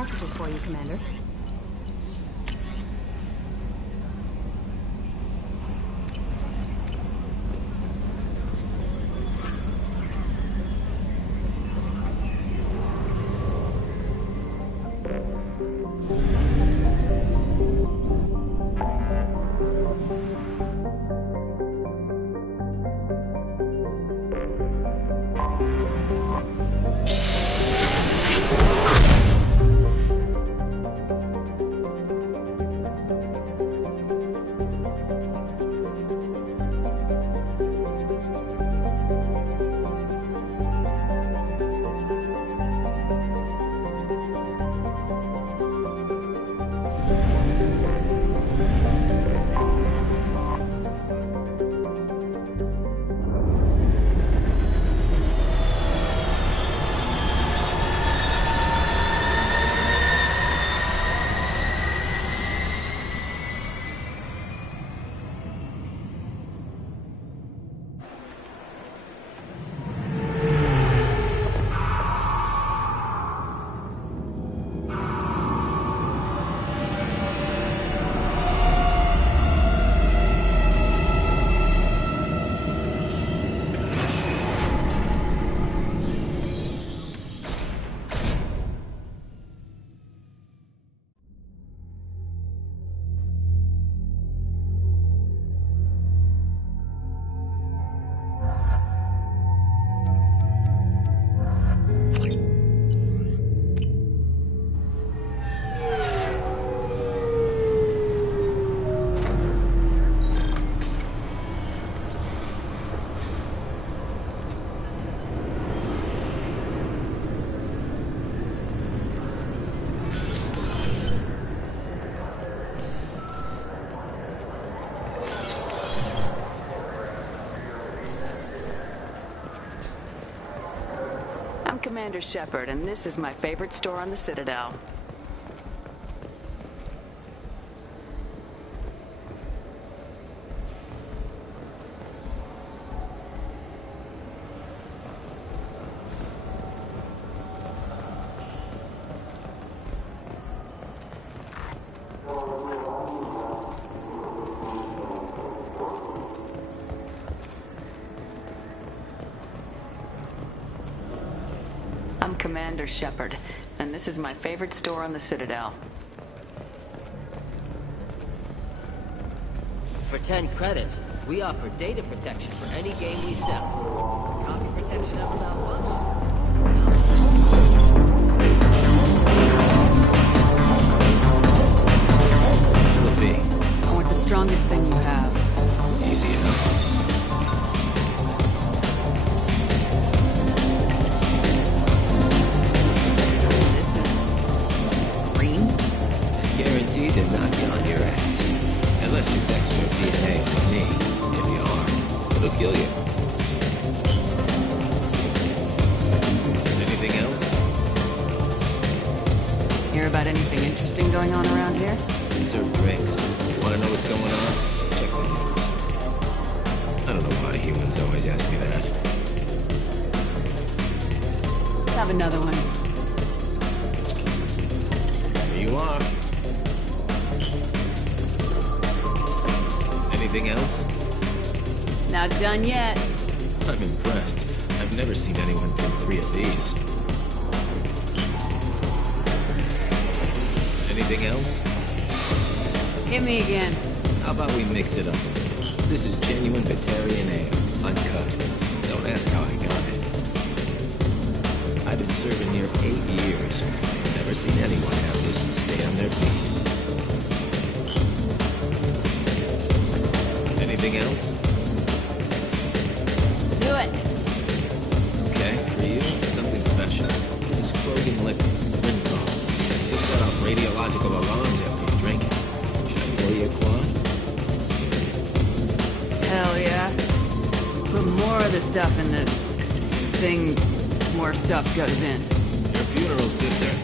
messages for you, Commander. Commander Shepard, and this is my favorite store on the Citadel. I'm Commander Shepard, and this is my favorite store on the Citadel. For 10 credits, we offer data protection for any game we sell. Copy protection at without lunch. Will be. I want the strongest thing you have. Easy enough. Guaranteed to knock you on your ass. Unless you're extra DNA like me. If you are, it'll kill you. Anything else? Hear about anything interesting going on around here? These are drinks. Want to know what's going on? Check the news. I don't know why humans always ask me that. Let's have another one. Here you are. Anything else? Not done yet. I'm impressed. I've never seen anyone drink 3 of these. Anything else? Hit me again. How about we mix it up? This is genuine Batarian ale, uncut. Don't ask how I got it. I've been serving near 8 years. Never seen anyone have this and stay on their feet. Anything else? Do it. Okay, for you, something special. This is Krogan liquor, Rinco. It'll set off radiological alarms after you drink it. Should I pour you a quad? Hell yeah. Put more of the stuff in the thing, more stuff goes in. Your funeral, sister.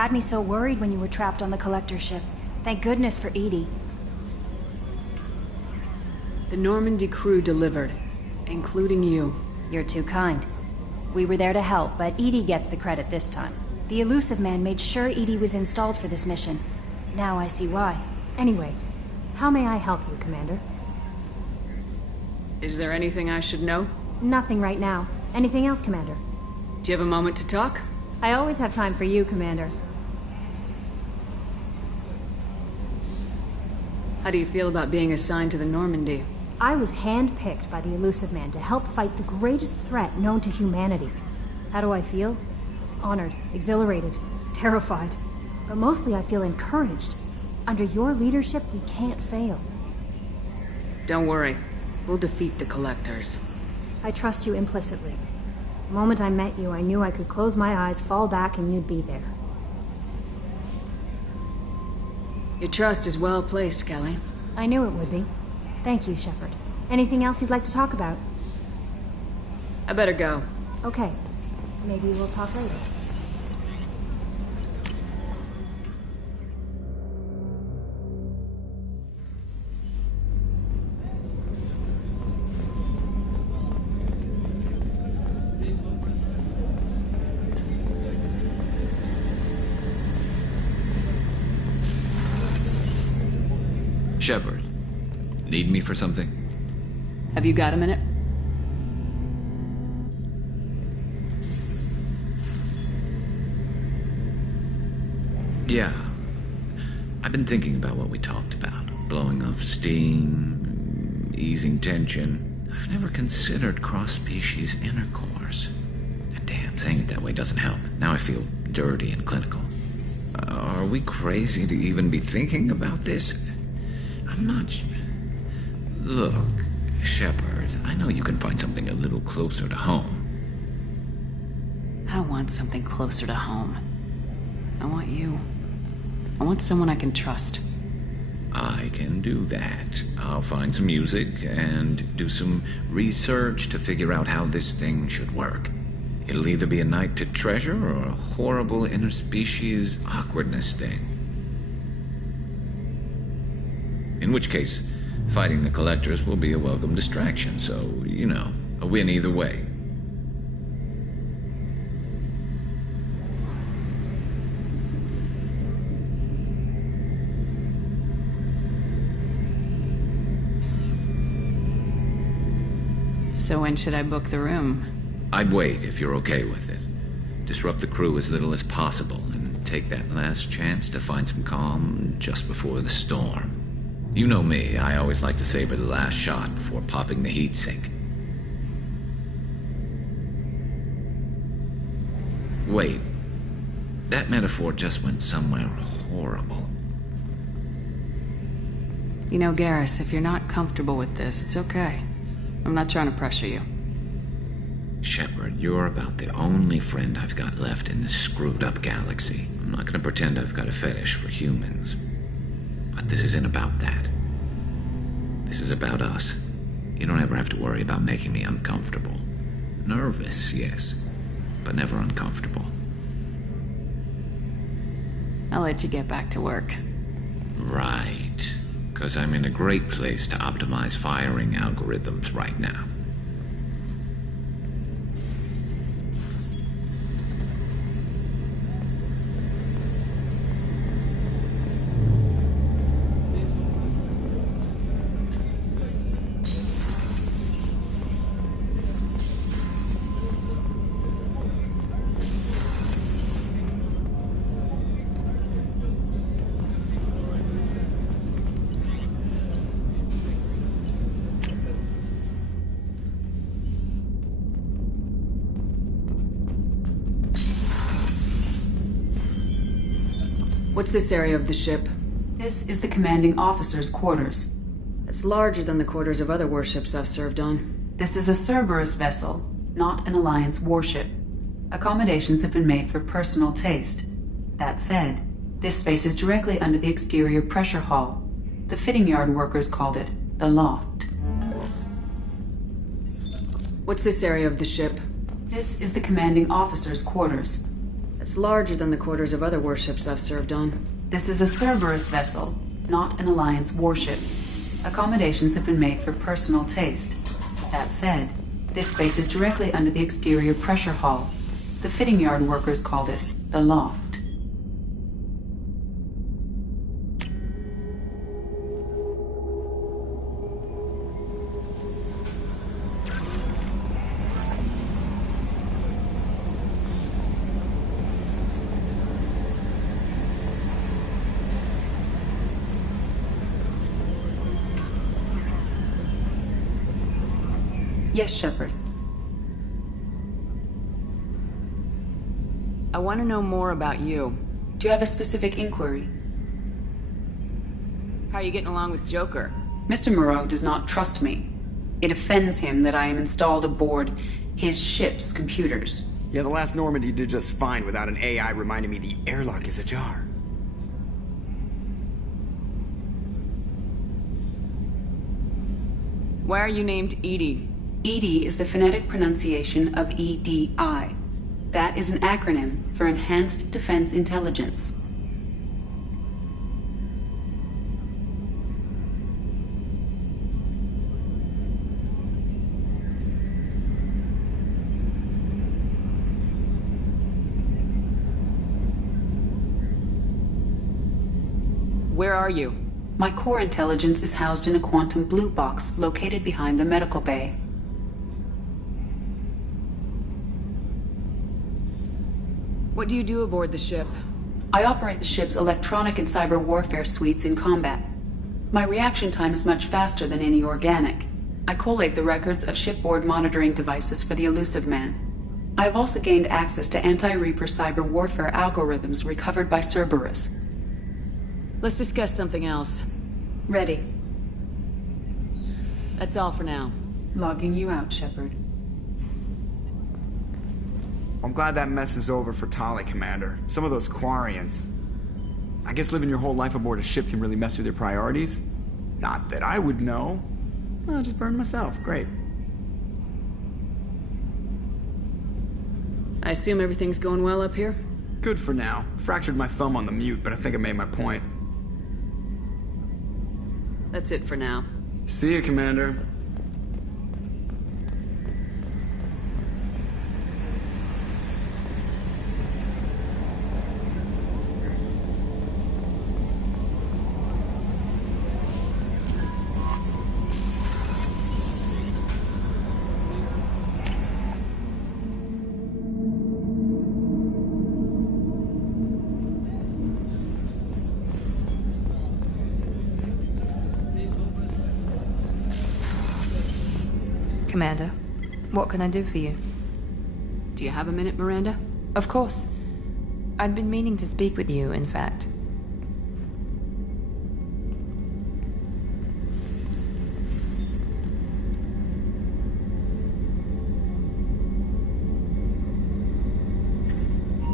had me so worried when you were trapped on the collector ship. Thank goodness for Edie. The Normandy crew delivered, including you. You're too kind. We were there to help, but Edie gets the credit this time. The Elusive Man made sure Edie was installed for this mission. Now I see why. Anyway, how may I help you, Commander? Is there anything I should know? Nothing right now. Anything else, Commander? Do you have a moment to talk? I always have time for you, Commander. How do you feel about being assigned to the Normandy? I was handpicked by the Elusive Man to help fight the greatest threat known to humanity. How do I feel? Honored, exhilarated, terrified. But mostly I feel encouraged. Under your leadership, we can't fail. Don't worry. We'll defeat the Collectors. I trust you implicitly. The moment I met you, I knew I could close my eyes, fall back, and you'd be there. Your trust is well placed, Kelly. I knew it would be. Thank you, Shepard. Anything else you'd like to talk about? I better go. Okay. Maybe we'll talk later. Shepard, need me for something? Have you got a minute? Yeah. I've been thinking about what we talked about. Blowing off steam, easing tension. I've never considered cross-species intercourse. And damn, saying it that way doesn't help. Now I feel dirty and clinical. Are we crazy to even be thinking about this? I'm not... Look, Shepard, I know you can find something a little closer to home. I don't want something closer to home. I want you. I want someone I can trust. I can do that. I'll find some music and do some research to figure out how this thing should work. It'll either be a night to treasure or a horrible interspecies awkwardness thing. In which case, fighting the Collectors will be a welcome distraction, so, you know, a win either way. So when should I book the room? I'd wait if you're okay with it. Disrupt the crew as little as possible and take that last chance to find some calm just before the storm. You know me, I always like to savor the last shot before popping the heatsink. Wait, that metaphor just went somewhere horrible. You know, Garrus, if you're not comfortable with this, it's okay. I'm not trying to pressure you. Shepard, you're about the only friend I've got left in this screwed-up galaxy. I'm not gonna pretend I've got a fetish for humans. But this isn't about that. This is about us. You don't ever have to worry about making me uncomfortable. Nervous, yes, but never uncomfortable. I'll let you get back to work. Right. Because I'm in a great place to optimize firing algorithms right now. What's this area of the ship? This is the commanding officer's quarters. It's larger than the quarters of other warships I've served on. This is a Cerberus vessel, not an Alliance warship. Accommodations have been made for personal taste. That said, this space is directly under the exterior pressure hull. The fitting yard workers called it the loft. What's this area of the ship? This is the commanding officer's quarters. It's larger than the quarters of other warships I've served on. This is a Cerberus vessel, not an Alliance warship. Accommodations have been made for personal taste. That said, this space is directly under the exterior pressure hall. The fitting yard workers called it the loft. Yes, Shepard. I want to know more about you. Do you have a specific inquiry? How are you getting along with Joker? Mr. Moreau does not trust me. It offends him that I am installed aboard his ship's computers. Yeah, the last Normandy did just fine without an AI reminding me the airlock is ajar. Why are you named Edie? EDI is the phonetic pronunciation of EDI. That is an acronym for Enhanced Defense Intelligence. Where are you? My core intelligence is housed in a quantum blue box located behind the medical bay. What do you do aboard the ship? I operate the ship's electronic and cyber warfare suites in combat. My reaction time is much faster than any organic. I collate the records of shipboard monitoring devices for the Elusive Man. I have also gained access to anti-Reaper cyber warfare algorithms recovered by Cerberus. Let's discuss something else. Ready. That's all for now. Logging you out, Shepard. I'm glad that mess is over for Tali, Commander. Some of those Quarians. I guess living your whole life aboard a ship can really mess with your priorities. Not that I would know. I'll just burn myself. Great. I assume everything's going well up here? Good for now. Fractured my thumb on the mute, but I think I made my point. That's it for now. See you, Commander. Commander, what can I do for you? Do you have a minute, Miranda? Of course. I'd been meaning to speak with you, in fact.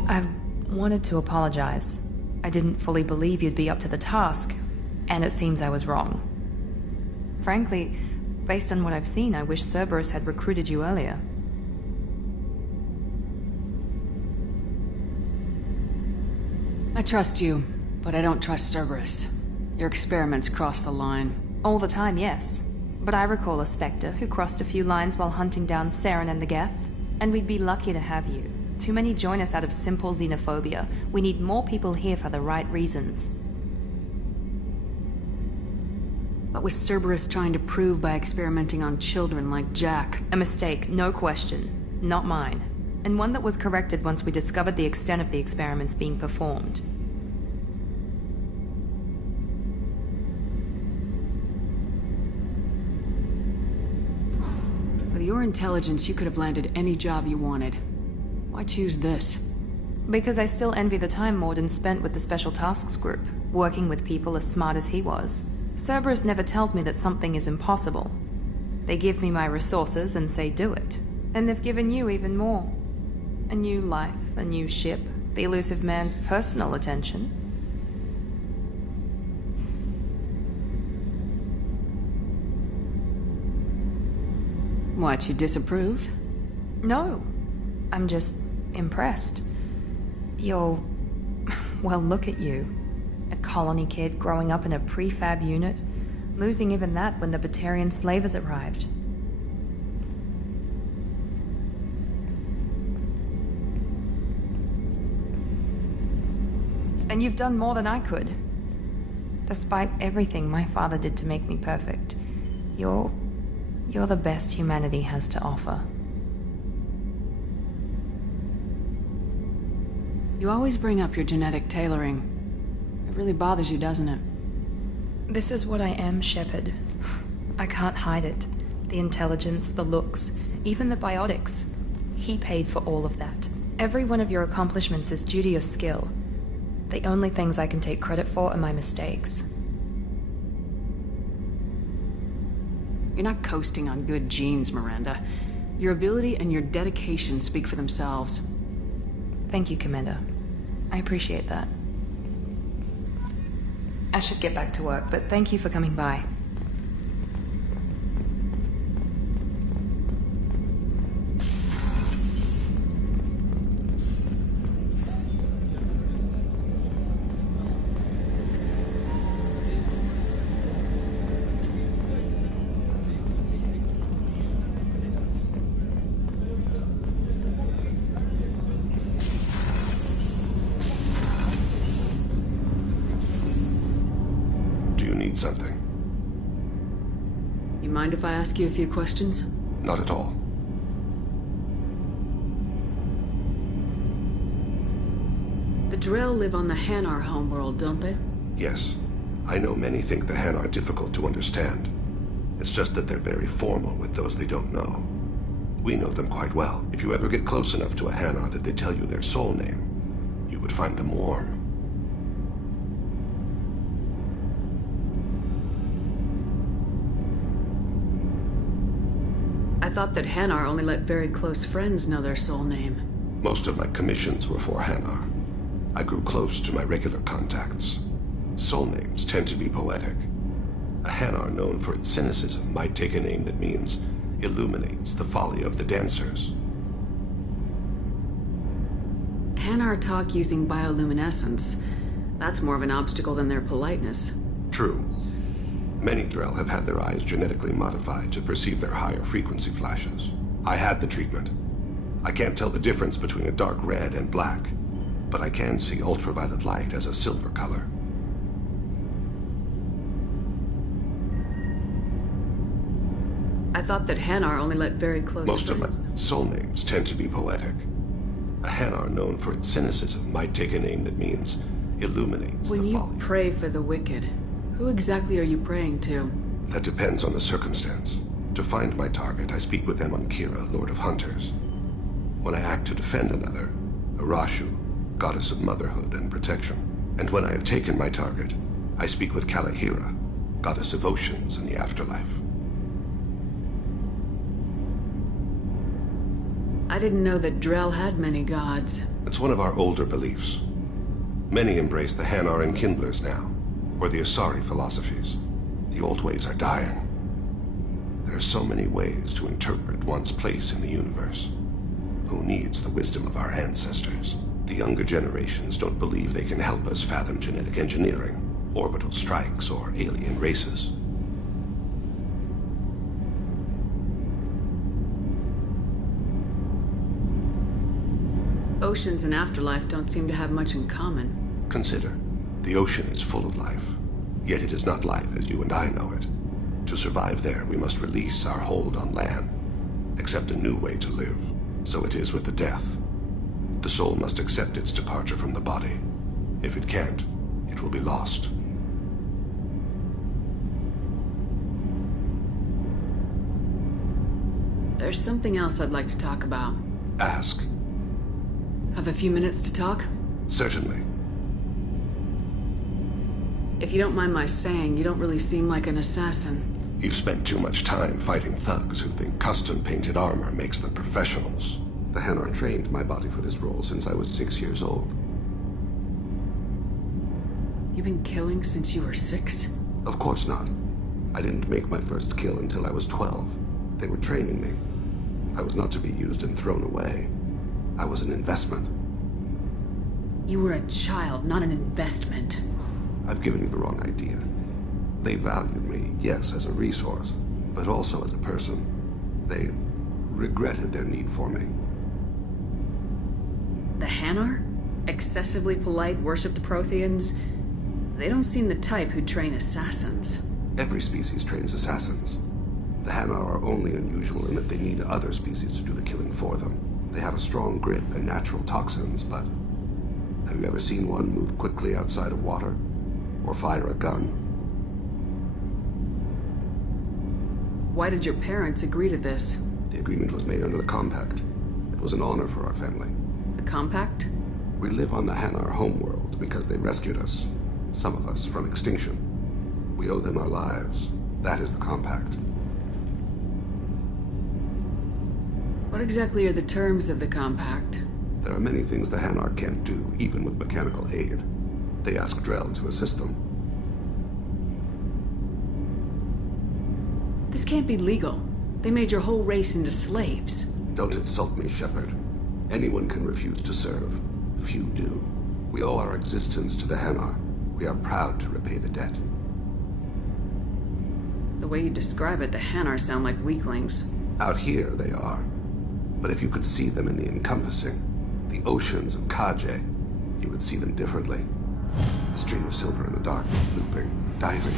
I wanted to apologize. I didn't fully believe you'd be up to the task, and it seems I was wrong. Frankly, based on what I've seen, I wish Cerberus had recruited you earlier. I trust you, but I don't trust Cerberus. Your experiments cross the line. All the time, yes. But I recall a Spectre who crossed a few lines while hunting down Saren and the Geth, and we'd be lucky to have you. Too many join us out of simple xenophobia. We need more people here for the right reasons. What was Cerberus trying to prove by experimenting on children like Jack? A mistake, no question. Not mine. And one that was corrected once we discovered the extent of the experiments being performed. With your intelligence, you could have landed any job you wanted. Why choose this? Because I still envy the time Morden spent with the Special Tasks Group, working with people as smart as he was. Cerberus never tells me that something is impossible. They give me my resources and say do it. And they've given you even more. A new life, a new ship, the Elusive Man's personal attention. What, you disapprove? No. I'm just impressed. You're... well, look at you. A colony kid growing up in a prefab unit, losing even that when the Batarian slavers arrived. And you've done more than I could. Despite everything my father did to make me perfect, you're the best humanity has to offer. You always bring up your genetic tailoring. It really bothers you, doesn't it? This is what I am, Shepard. I can't hide it. The intelligence, the looks, even the biotics. He paid for all of that. Every one of your accomplishments is due to your skill. The only things I can take credit for are my mistakes. You're not coasting on good genes, Miranda. Your ability and your dedication speak for themselves. Thank you, Commander. I appreciate that. I should get back to work, but thank you for coming by. Something. You mind if I ask you a few questions? Not at all. The Drell live on the Hanar homeworld, don't they? Yes. I know many think the Han are difficult to understand. It's just that they're very formal with those they don't know. We know them quite well. If you ever get close enough to a Hanar that they tell you their soul name, you would find them warm. I thought that Hanar only let very close friends know their soul name. Most of my commissions were for Hanar. I grew close to my regular contacts. Soul names tend to be poetic. A Hanar known for its cynicism might take a name that means illuminates the folly of the dancers. Hanar talk using bioluminescence. That's more of an obstacle than their politeness. True. Many Drell have had their eyes genetically modified to perceive their higher frequency flashes. I had the treatment. I can't tell the difference between a dark red and black, but I can see ultraviolet light as a silver color. I thought that Hanar only let very close Most of my friends. soul names tend to be poetic. A Hanar known for its cynicism might take a name that means illuminates When the you folly. pray for the wicked, who exactly are you praying to? That depends on the circumstance. To find my target, I speak with them on Kira, Lord of Hunters. When I act to defend another, Arashu, goddess of motherhood and protection. And when I have taken my target, I speak with Kalahira, goddess of oceans and the afterlife. I didn't know that Drell had many gods. It's one of our older beliefs. Many embrace the Hanar and Kindlers now, or the Asari philosophies. The old ways are dying. There are so many ways to interpret one's place in the universe. Who needs the wisdom of our ancestors? The younger generations don't believe they can help us fathom genetic engineering, orbital strikes, or alien races. Oceans and afterlife don't seem to have much in common. Consider, the ocean is full of life, yet it is not life as you and I know it. To survive there, we must release our hold on land, accept a new way to live. So it is with the death. The soul must accept its departure from the body. If it can't, it will be lost. There's something else I'd like to talk about. Ask. Have a few minutes to talk? Certainly. If you don't mind my saying, you don't really seem like an assassin. You've spent too much time fighting thugs who think custom-painted armor makes them professionals. The Hanar trained my body for this role since I was 6 years old. You've been killing since you were 6? Of course not. I didn't make my first kill until I was 12. They were training me. I was not to be used and thrown away. I was an investment. You were a child, not an investment. I've given you the wrong idea. They valued me, yes, as a resource, but also as a person. They regretted their need for me. The Hanar? Excessively polite, worship the Protheans? They don't seem the type who train assassins. Every species trains assassins. The Hanar are only unusual in that they need other species to do the killing for them. They have a strong grip and natural toxins, but have you ever seen one move quickly outside of water? Or fire a gun? Why did your parents agree to this? The agreement was made under the Compact. It was an honor for our family. The Compact? We live on the Hanar homeworld because they rescued us, some of us, from extinction. We owe them our lives. That is the Compact. What exactly are the terms of the Compact? There are many things the Hanar can't do, even with mechanical aid. They ask Drell to assist them. This can't be legal. They made your whole race into slaves. Don't insult me, Shepard. Anyone can refuse to serve. Few do. We owe our existence to the Hanar. We are proud to repay the debt. The way you describe it, the Hanar sound like weaklings. Out here, they are. But if you could see them in the encompassing, the oceans of Kaje, you would see them differently. A stream of silver in the dark, looping, diving.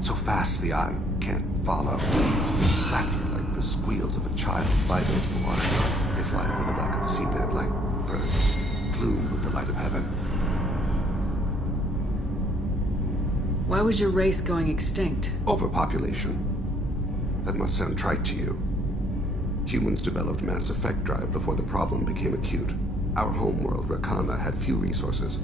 So fast the eye can't follow. Laughter like the squeals of a child vibrates the water. They fly over the back of the seabed like birds, plumed with the light of heaven. Why was your race going extinct? Overpopulation. That must sound trite to you. Humans developed mass effect drive before the problem became acute. Our homeworld, Rakana, had few resources.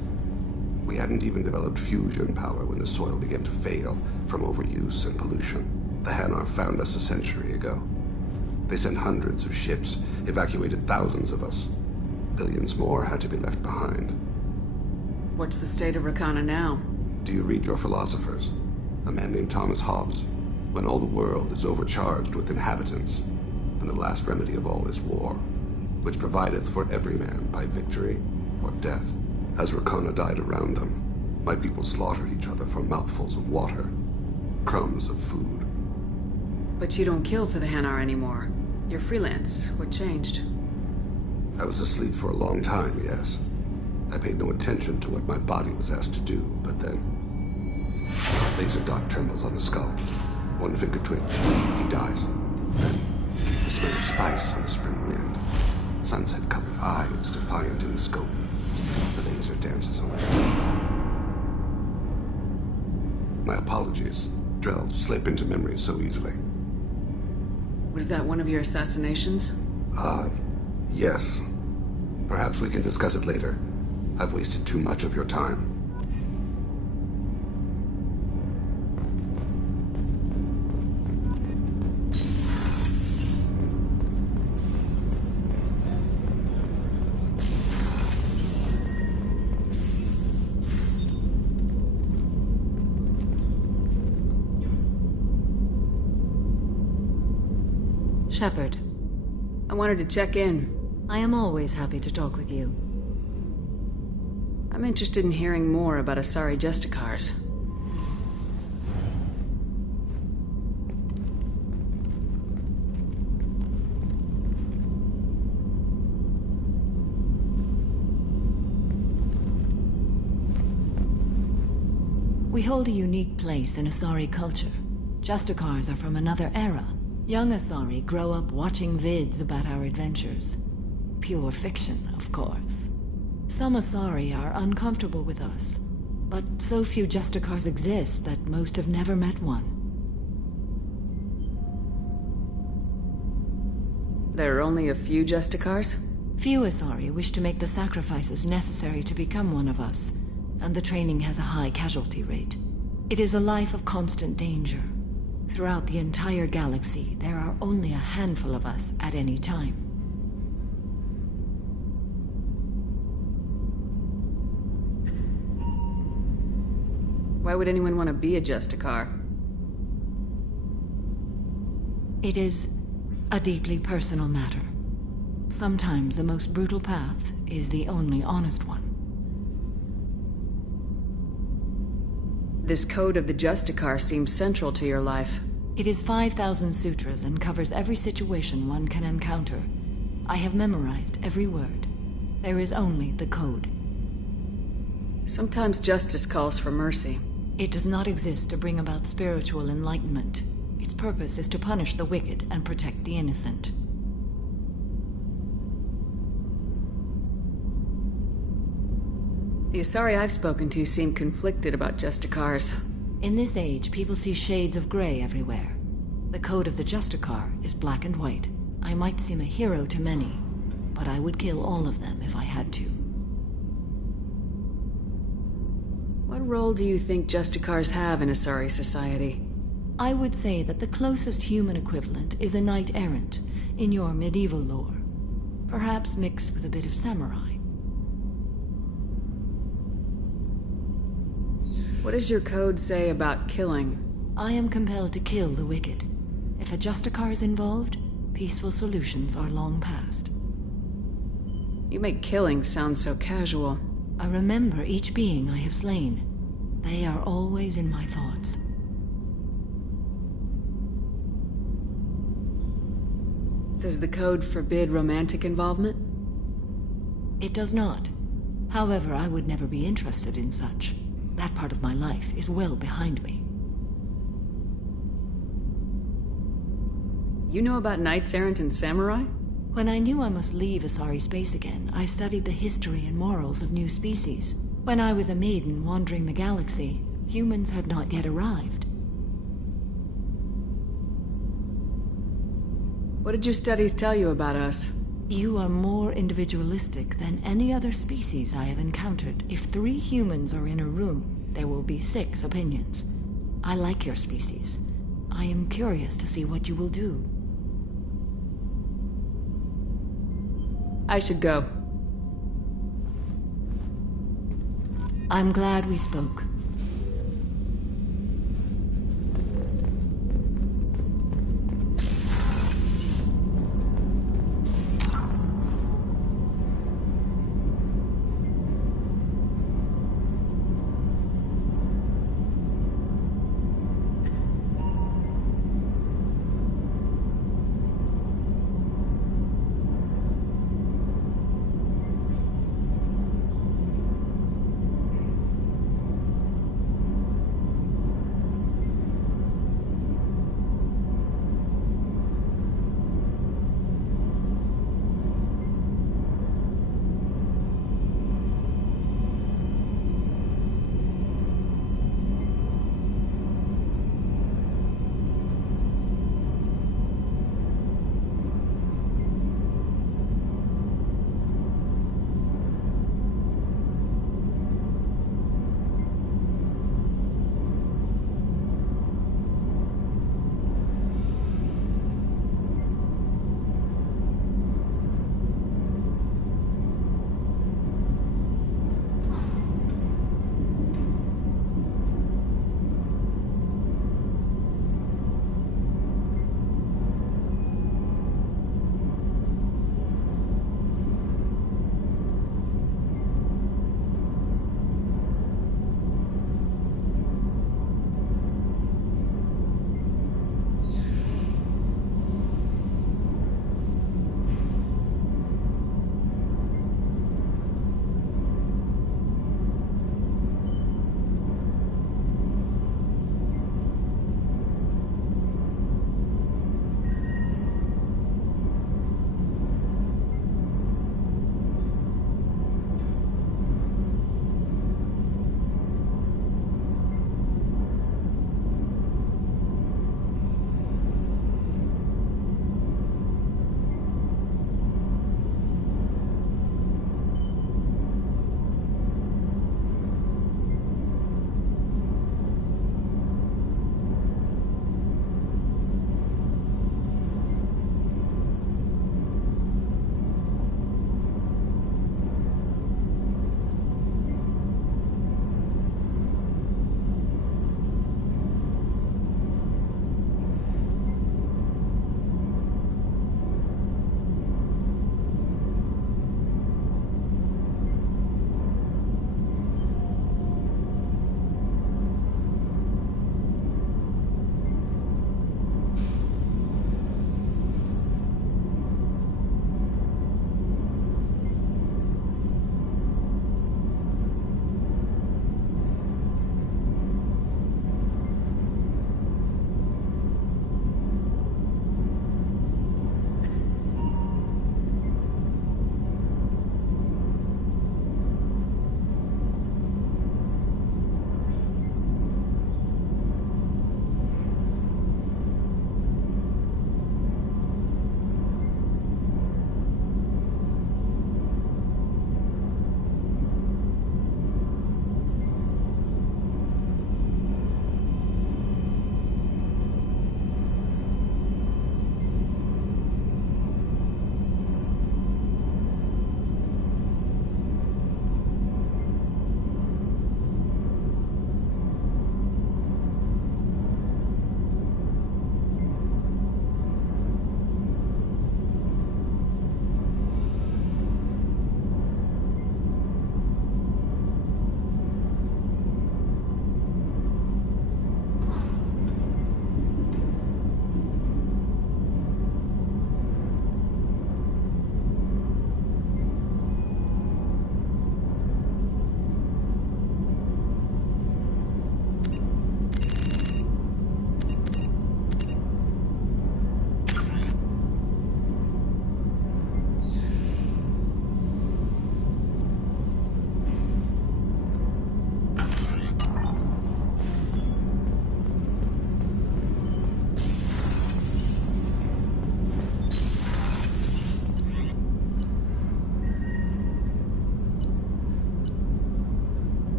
We hadn't even developed fusion power when the soil began to fail from overuse and pollution. The Hanar found us a century ago. They sent hundreds of ships, evacuated thousands of us. Billions more had to be left behind. What's the state of Rakana now? Do you read your philosophers? A man named Thomas Hobbes. When all the world is overcharged with inhabitants, and the last remedy of all is war, which provideth for every man by victory or death. As Rakana died around them, my people slaughtered each other for mouthfuls of water, crumbs of food. But you don't kill for the Hanar anymore. You're freelance. What changed? I was asleep for a long time, yes. I paid no attention to what my body was asked to do, but then... Laser dot trembles on the skull. One finger twitch. He dies. Then, the smell of spice on the spring wind. Sunset-colored eyes defiant in the scope. The laser dances away. My apologies. Drell slip into memory so easily. Was that one of your assassinations? Yes. Perhaps we can discuss it later. I've wasted too much of your time. Shepard. I wanted to check in. I am always happy to talk with you. I'm interested in hearing more about Asari Justicars. We hold a unique place in Asari culture. Justicars are from another era. Young Asari grow up watching vids about our adventures. Pure fiction, of course. Some Asari are uncomfortable with us, but so few Justicars exist that most have never met one. There are only a few Justicars? Few Asari wish to make the sacrifices necessary to become one of us, and the training has a high casualty rate. It is a life of constant danger. Throughout the entire galaxy, there are only a handful of us at any time. Why would anyone want to be a Justicar? It is a deeply personal matter. Sometimes the most brutal path is the only honest one. This code of the Justicar seems central to your life. It is 5,000 sutras and covers every situation one can encounter. I have memorized every word. There is only the code. Sometimes justice calls for mercy. It does not exist to bring about spiritual enlightenment. Its purpose is to punish the wicked and protect the innocent. The Asari I've spoken to seem conflicted about Justicars. In this age, people see shades of gray everywhere. The code of the Justicar is black and white. I might seem a hero to many, but I would kill all of them if I had to. What role do you think Justicars have in Asari society? I would say that the closest human equivalent is a knight-errant in your medieval lore. Perhaps mixed with a bit of samurai. What does your code say about killing? I am compelled to kill the wicked. If a Justicar is involved, peaceful solutions are long past. You make killing sound so casual. I remember each being I have slain. They are always in my thoughts. Does the code forbid romantic involvement? It does not. However, I would never be interested in such. That part of my life is well behind me. You know about knights errant and samurai? When I knew I must leave Asari space again, I studied the history and morals of new species. When I was a maiden wandering the galaxy, humans had not yet arrived. What did your studies tell you about us? You are more individualistic than any other species I have encountered. If 3 humans are in a room, there will be 6 opinions. I like your species. I am curious to see what you will do. I should go. I'm glad we spoke.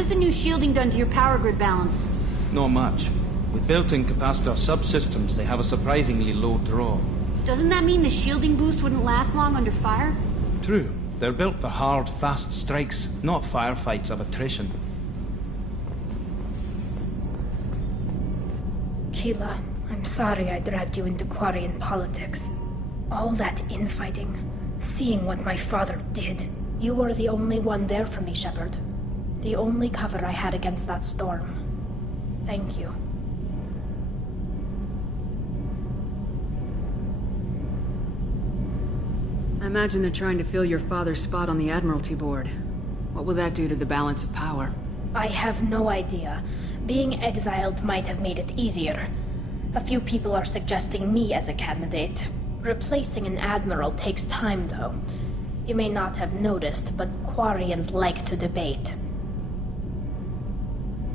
has the new shielding done to your power grid balance? Not much. With built-in capacitor subsystems, they have a surprisingly low draw. Doesn't that mean the shielding boost wouldn't last long under fire? True. They're built for hard, fast strikes, not firefights of attrition. Keela, I'm sorry I dragged you into Quarian politics. All that infighting, seeing what my father did. You were the only one there for me, Shepard. The only cover I had against that storm. Thank you. I imagine they're trying to fill your father's spot on the Admiralty Board. What will that do to the balance of power? I have no idea. Being exiled might have made it easier. A few people are suggesting me as a candidate. Replacing an admiral takes time, though. You may not have noticed, but Quarians like to debate.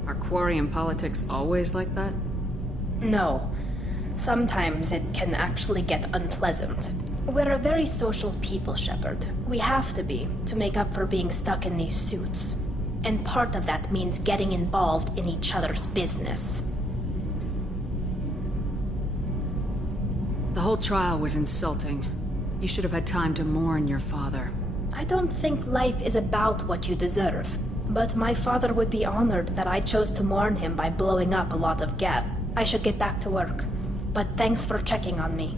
Are Quarian politics always like that? No. Sometimes it can actually get unpleasant. We're a very social people, Shepard. We have to be, to make up for being stuck in these suits. And part of that means getting involved in each other's business. The whole trial was insulting. You should have had time to mourn your father. I don't think life is about what you deserve. But my father would be honored that I chose to mourn him by blowing up a lot of gas. I should get back to work. But thanks for checking on me.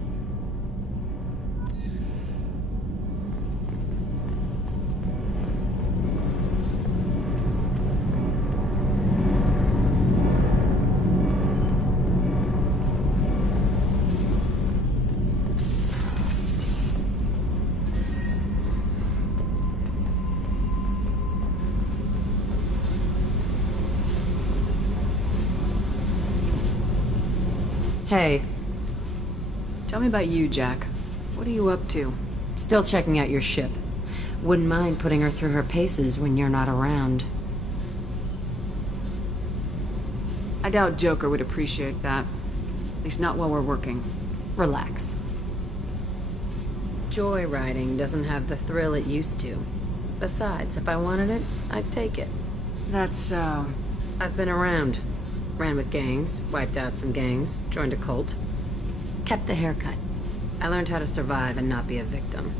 Hey. Tell me about you, Jack. What are you up to? Still checking out your ship. Wouldn't mind putting her through her paces when you're not around. I doubt Joker would appreciate that. At least not while we're working. Relax. Joyriding doesn't have the thrill it used to. Besides, if I wanted it, I'd take it. That's so... I've been around. Ran with gangs, wiped out some gangs, joined a cult. Kept the haircut. I learned how to survive and not be a victim.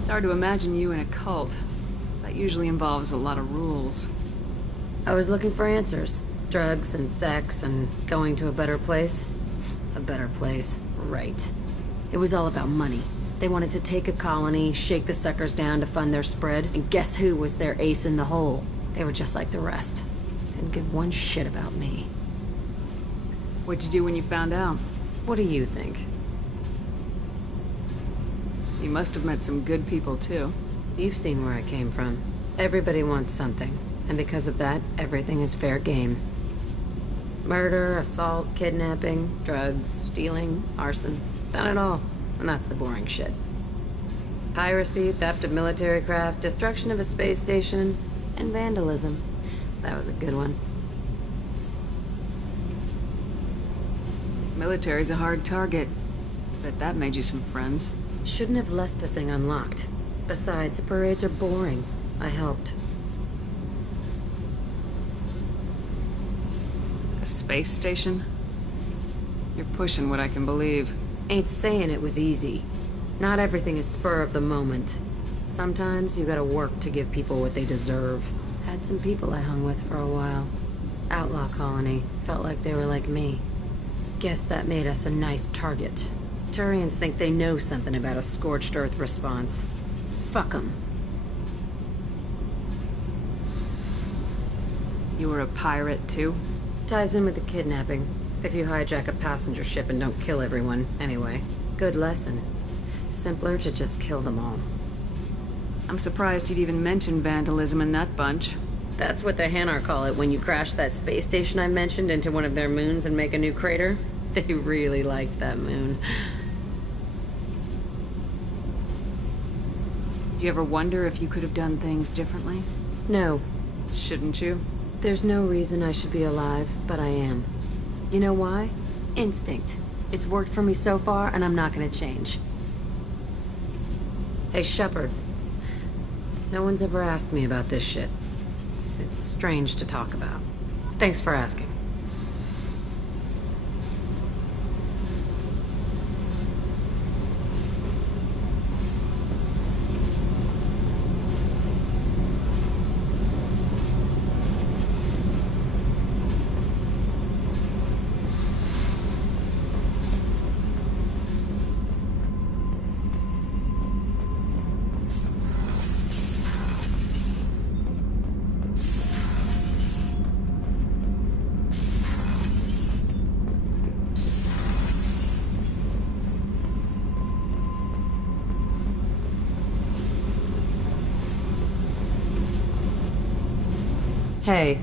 It's hard to imagine you in a cult. That usually involves a lot of rules. I was looking for answers. Drugs and sex and going to a better place. A better place, right. It was all about money. They wanted to take a colony, shake the suckers down to fund their spread, and guess who was their ace in the hole? They were just like the rest. Didn't give one shit about me. What'd you do when you found out? What do you think? You must have met some good people, too. You've seen where I came from. Everybody wants something, and because of that, everything is fair game. Murder, assault, kidnapping, drugs, stealing, arson. Done it all. And that's the boring shit. Piracy, theft of military craft, destruction of a space station, and vandalism. That was a good one. Military's a hard target. Bet that made you some friends. Shouldn't have left the thing unlocked. Besides, parades are boring. I helped. A space station? You're pushing what I can believe. Ain't saying it was easy. Not everything is spur of the moment. Sometimes you gotta work to give people what they deserve. Had some people I hung with for a while. Outlaw colony. Felt like they were like me. Guess that made us a nice target. Turians think they know something about a scorched earth response. Fuck 'em. You were a pirate, too? Ties in with the kidnapping. If you hijack a passenger ship and don't kill everyone, anyway. Good lesson. Simpler to just kill them all. I'm surprised you'd even mention vandalism in that bunch. That's what the Hanar call it when you crash that space station I mentioned into one of their moons and make a new crater. They really liked that moon. Do you ever wonder if you could have done things differently? No. Shouldn't you? There's no reason I should be alive, but I am. You know why? Instinct. It's worked for me so far, and I'm not gonna change. Hey, Shepard. No one's ever asked me about this shit. It's strange to talk about. Thanks for asking. Hey.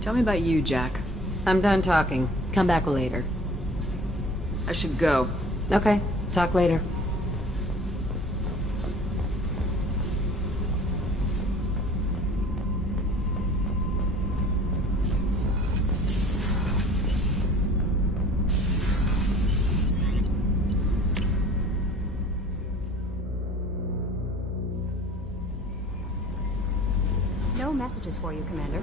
Tell me about you, Jack. I'm done talking. Come back later. I should go. Okay, talk later. No messages for you, Commander.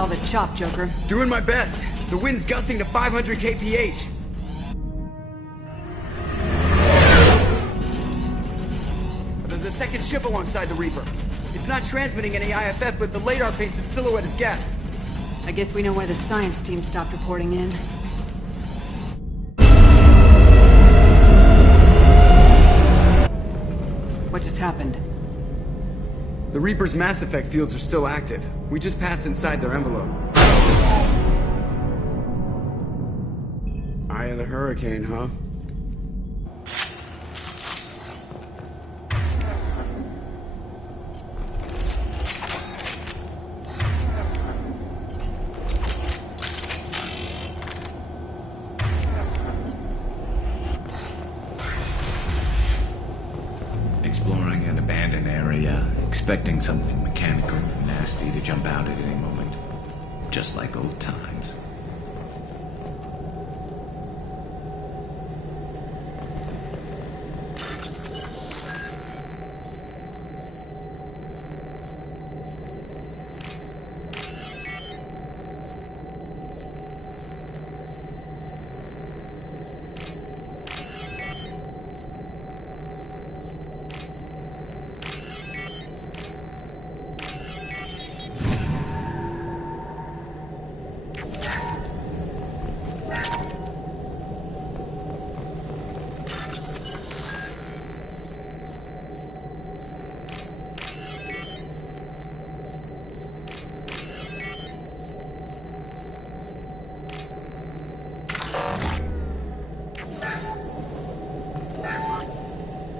all the chop, Joker. Doing my best. The wind's gusting to 500 kph. There's a second ship alongside the Reaper. It's not transmitting any IFF, but the radar paints its silhouette as Geth. I guess we know why the science team stopped reporting in. What just happened? The Reaper's Mass Effect fields are still active. We just passed inside their envelope. Eye of the hurricane, huh? Exploring an abandoned area, expecting something mechanical and nasty to jump out at any moment. Just like old times.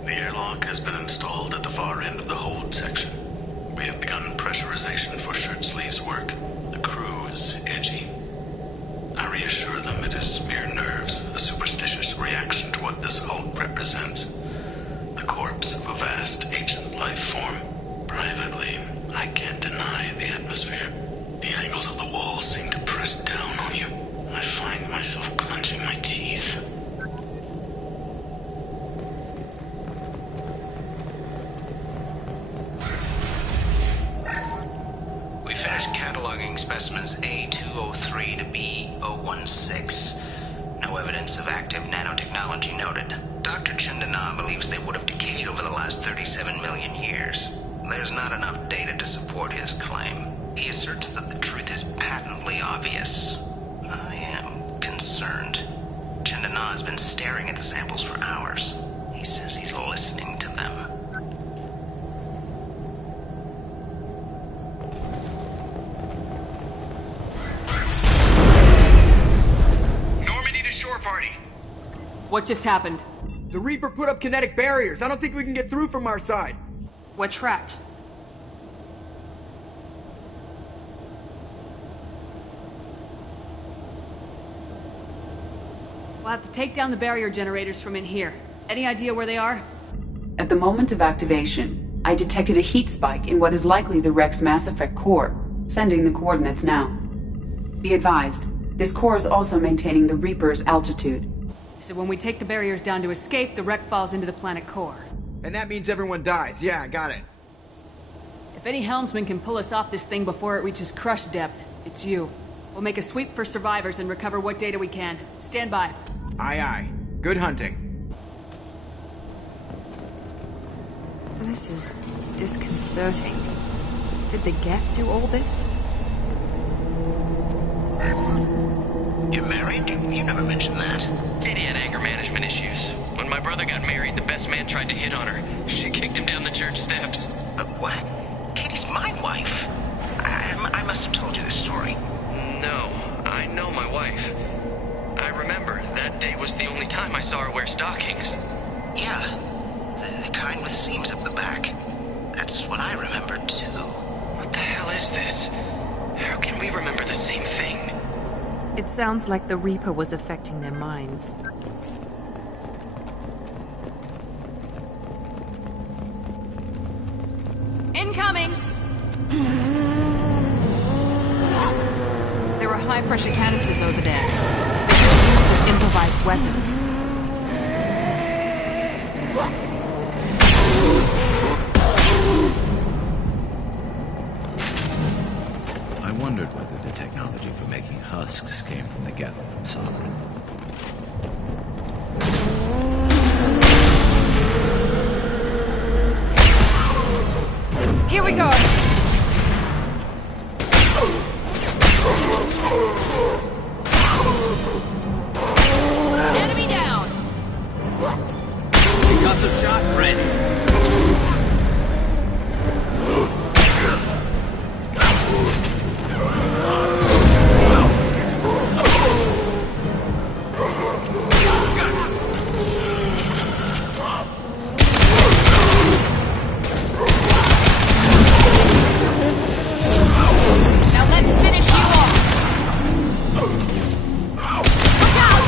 The airlock has been installed at the far end of the hold section. We have begun pressurization for shirt sleeves work. The crew is edgy. I reassure them it is mere nerves, a superstitious reaction to what this hulk represents. The corpse of a vast ancient life form. Privately, I can't deny the atmosphere. The angles of the walls seem to press down on you. I find myself clenching my teeth. We finished cataloging specimens A203 to B016. No evidence of active nanotechnology noted. Dr. Chandana believes they would have decayed over the last 37 million years. There's not enough data to support his claim. He asserts that the truth is patently obvious. I am concerned. Chandana has been staring at the samples for hours. He says he's listening to them. Normandy to shore party. What just happened? The Reaper put up kinetic barriers. I don't think we can get through from our side. We're trapped. We'll have to take down the barrier generators from in here. Any idea where they are? At the moment of activation, I detected a heat spike in what is likely the Rex Mass Effect core, sending the coordinates now. Be advised, this core is also maintaining the Reaper's altitude. So when we take the barriers down to escape, the wreck falls into the planet core. And that means everyone dies. Yeah, I got it. If any helmsman can pull us off this thing before it reaches crush depth, it's you. We'll make a sweep for survivors and recover what data we can. Stand by. Aye, aye. Good hunting. This is disconcerting. Did the Geth do all this? You're married? You never mentioned that. Katie had anger management issues. When my brother got married, the best man tried to hit on her. She kicked him down the church steps. What? Katie's my wife. I must have told you this story. No, I know my wife. I remember that day was the only time I saw her wear stockings. Yeah, the kind with seams up the back. That's what I remember too. What the hell is this? How can we remember the same thing? It sounds like the Reaper was affecting their minds. Incoming! There were high-pressure canisters over there. They could be used as improvised weapons. I wondered whether the technology for making husks came from the gather from Sovereign. Here we go! Enemy down! Concussive shot ready. Now let's finish you off! Look out!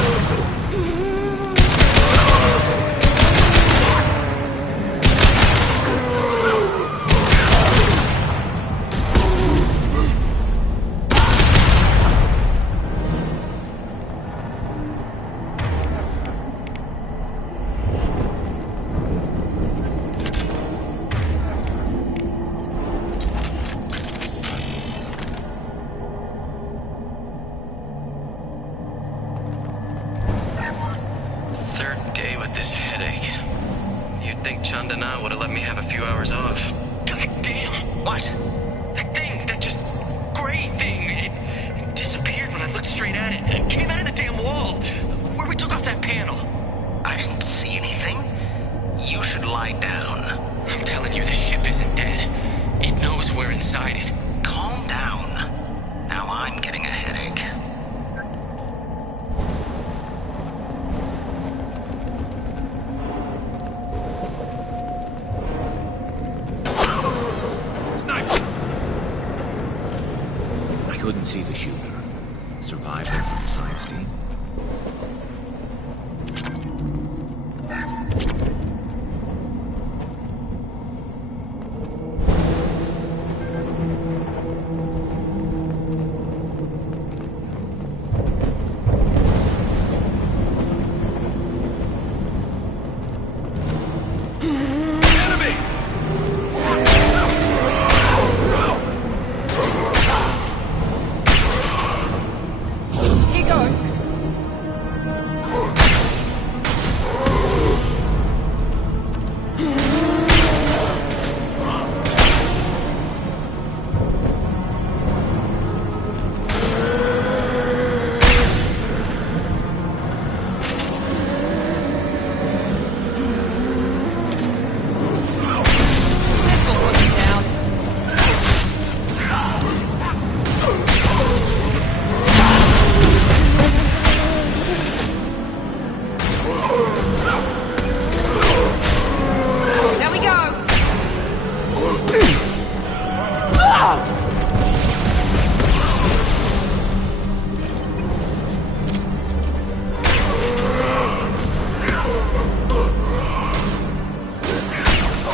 Third day with this headache. You'd think Chandana would have let me have a few hours off. God damn! What? That thing, that just gray thing, it disappeared when I looked straight at it. It came out of the damn wall, where we took off that panel. I didn't see anything. You should lie down. I'm telling you, the ship isn't dead. It knows we're inside it. Calm down. Now I'm getting a headache. I couldn't see the shooter. Survivor from the science team. Here goes! This will put me down. There we go!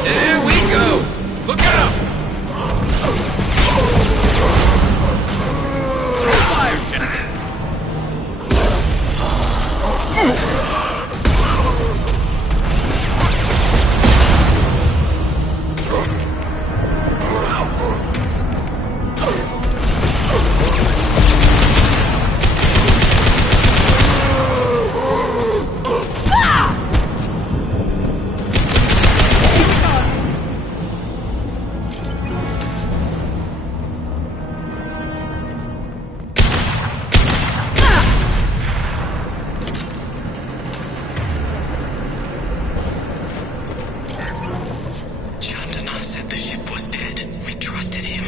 There we go! Look out! Fire, Shannon! Chandana said the ship was dead. We trusted him.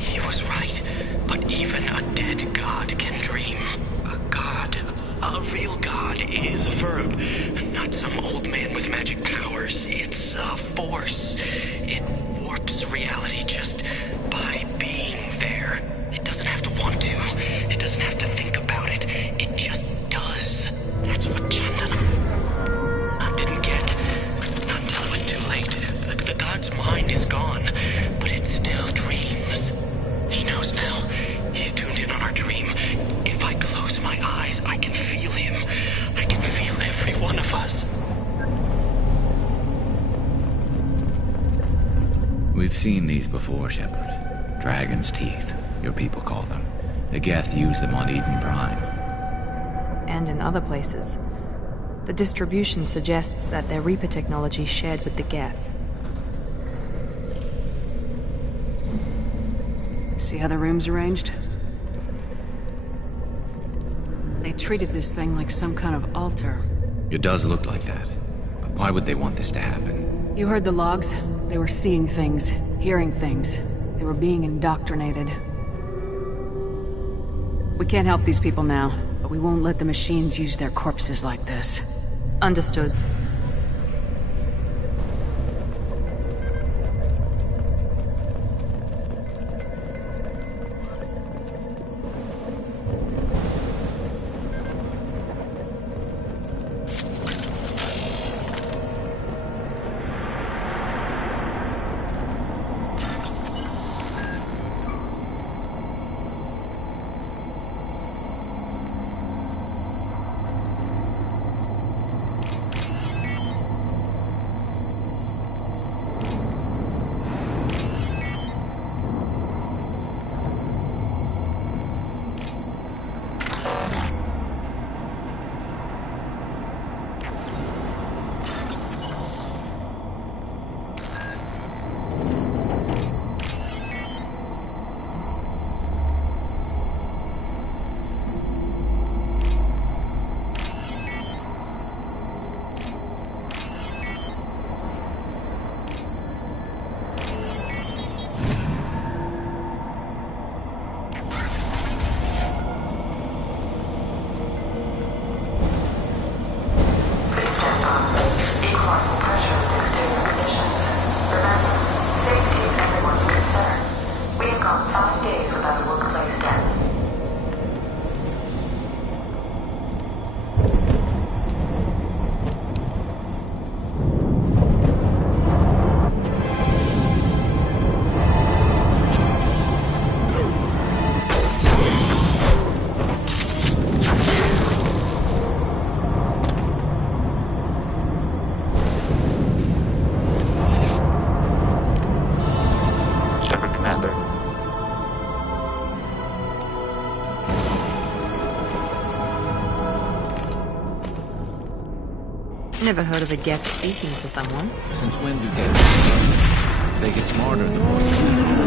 He was right. But even a dead god can dream. A god, a real god, is a verb. Not some old man with magic powers. It's a force. It warps reality just by being there. It doesn't have to want to. It doesn't have to think about it. It just does. That's what Chandana didn't get. Not until it was too late. The god's mind is gone, but it still dreams. He knows now. He's tuned in on our dream. If I close my eyes, I can feel him. I can feel every one of us. We've seen these before, Shepard. Dragon's teeth, your people call them. The Geth use them on Eden Prime. And in other places. The distribution suggests that their Reaper technology shared with the Geth. See how the room's arranged? They treated this thing like some kind of altar. It does look like that. But why would they want this to happen? You heard the logs? They were seeing things, hearing things. They were being indoctrinated. We can't help these people now, but we won't let the machines use their corpses like this. Understood. Never heard of a Geth speaking to someone. Since when do Geth? They get smarter the more you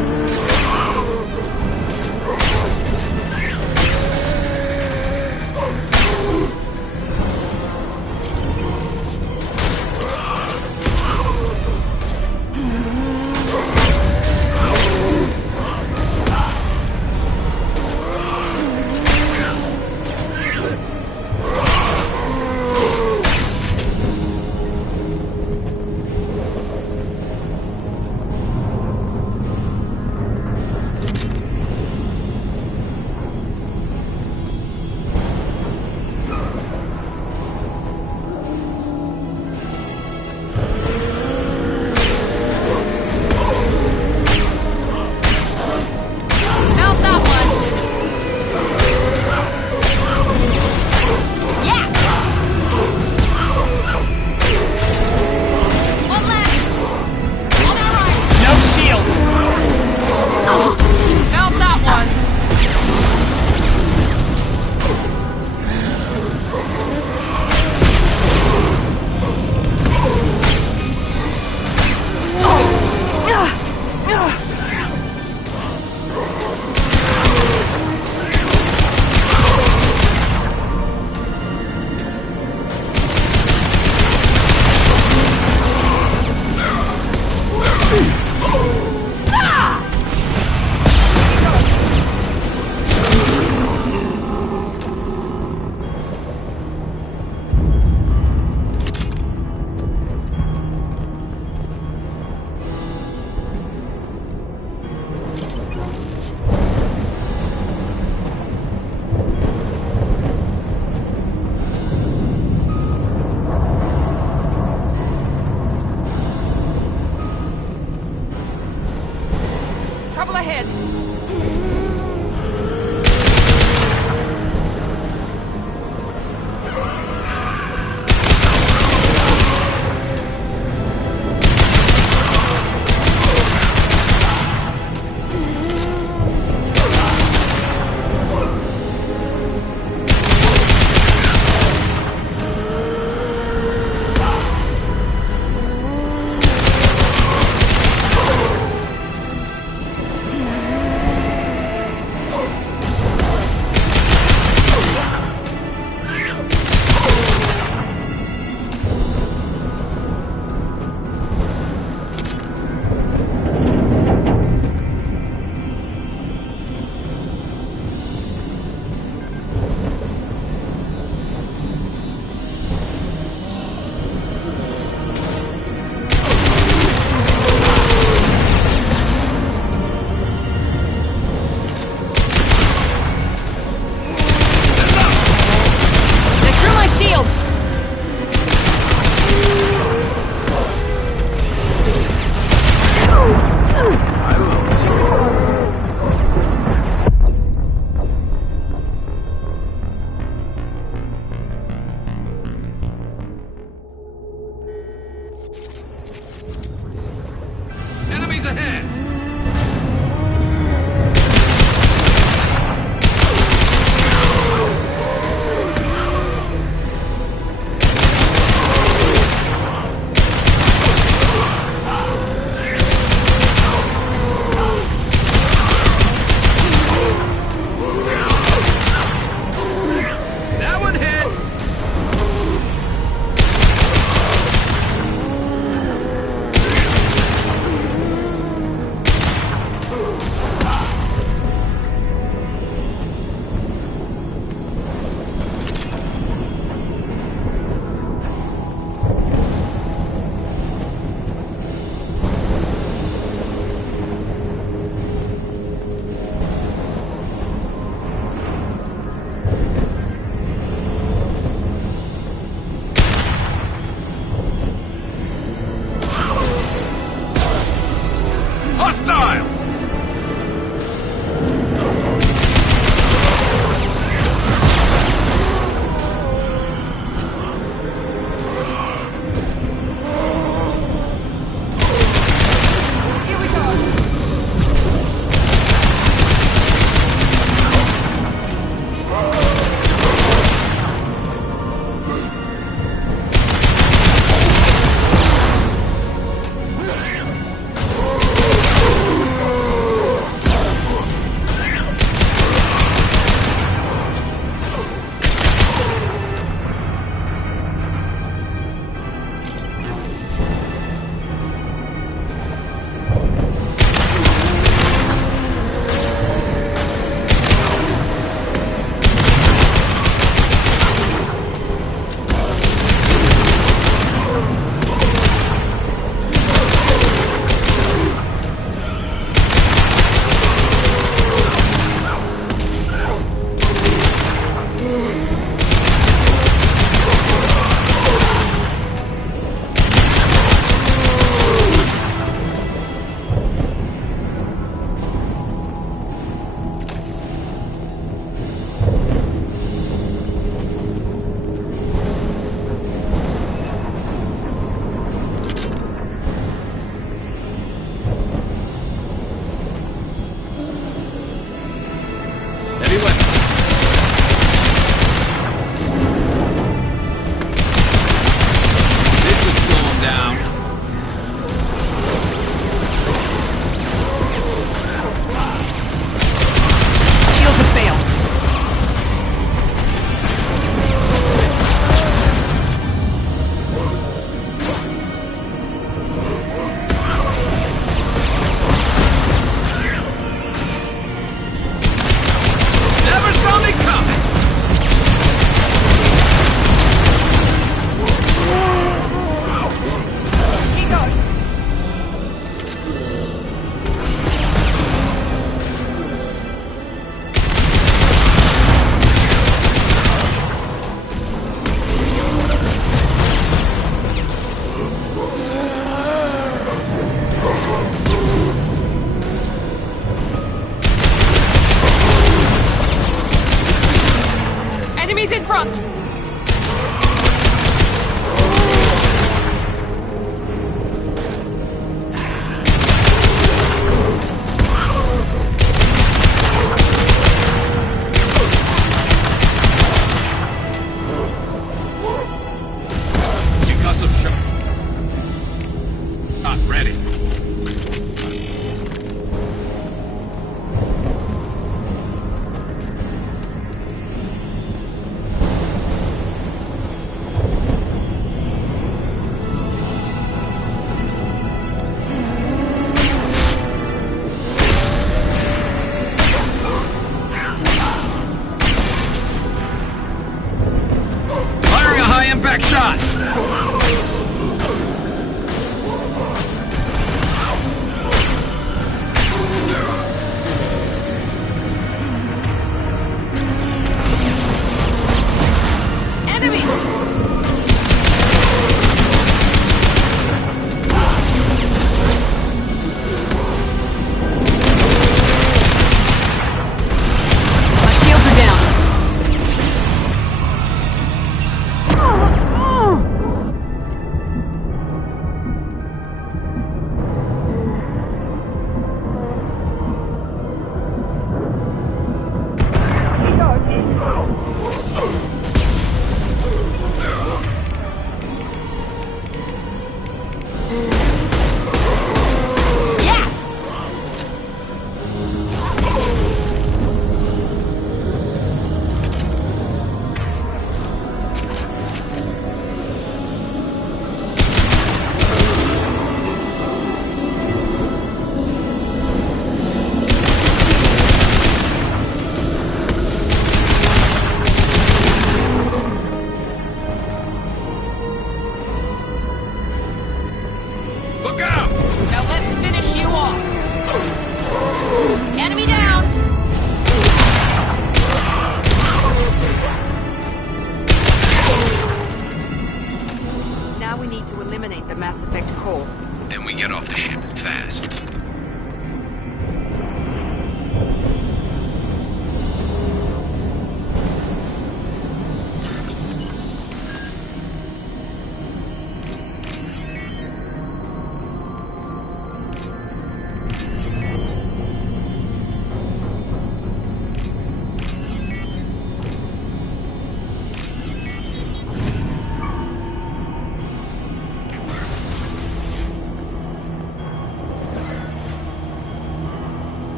Now we need to eliminate the Mass Effect core. Then we get off the ship fast.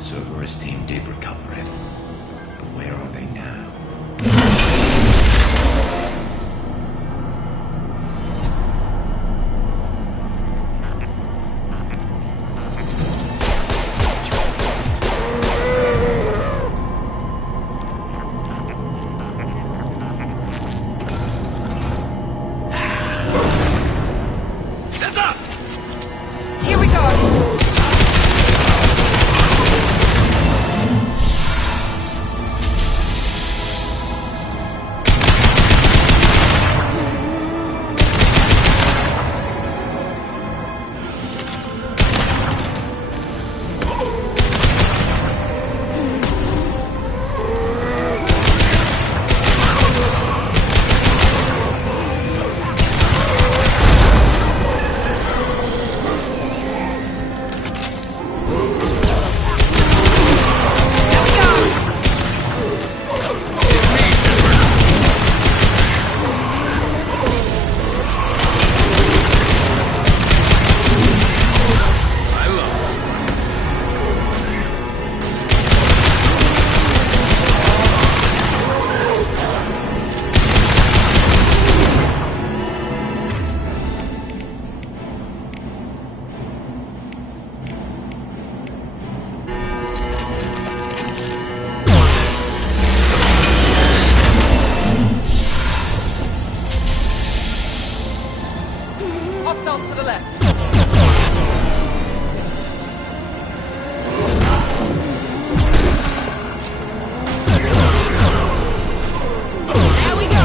Cerberus team did recover it. But where are they now? That's up! Here we go! Hostiles to the left. There we go!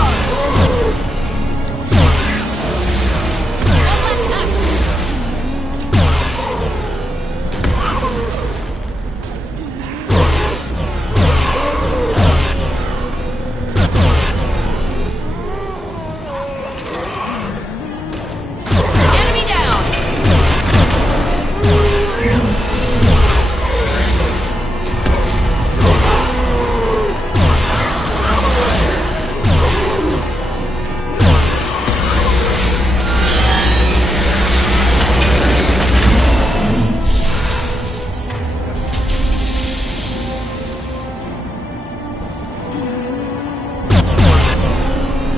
Enemy down!